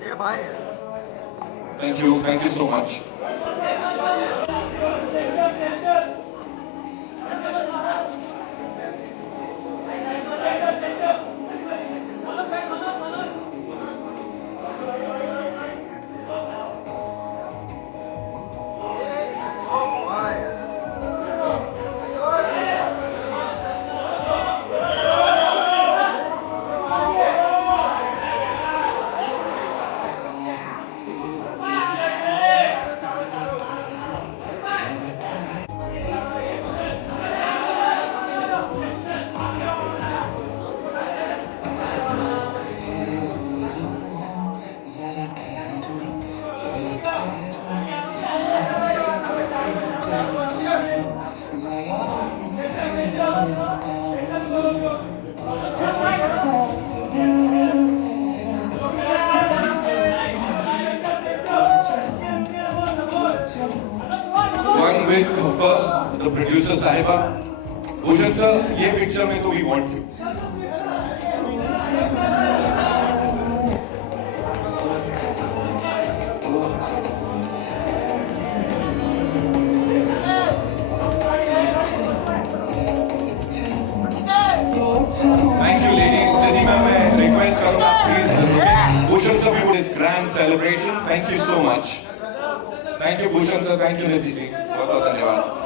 ये भाई। Thank you so much. One with, of course, the producer Sahiba. Bhushan sir, ये picture में तो we want you. this grand celebration. Thank you so much. Thank you Bhushan sir, thank you Nidhi ji. बहुत बहुत धन्यवाद.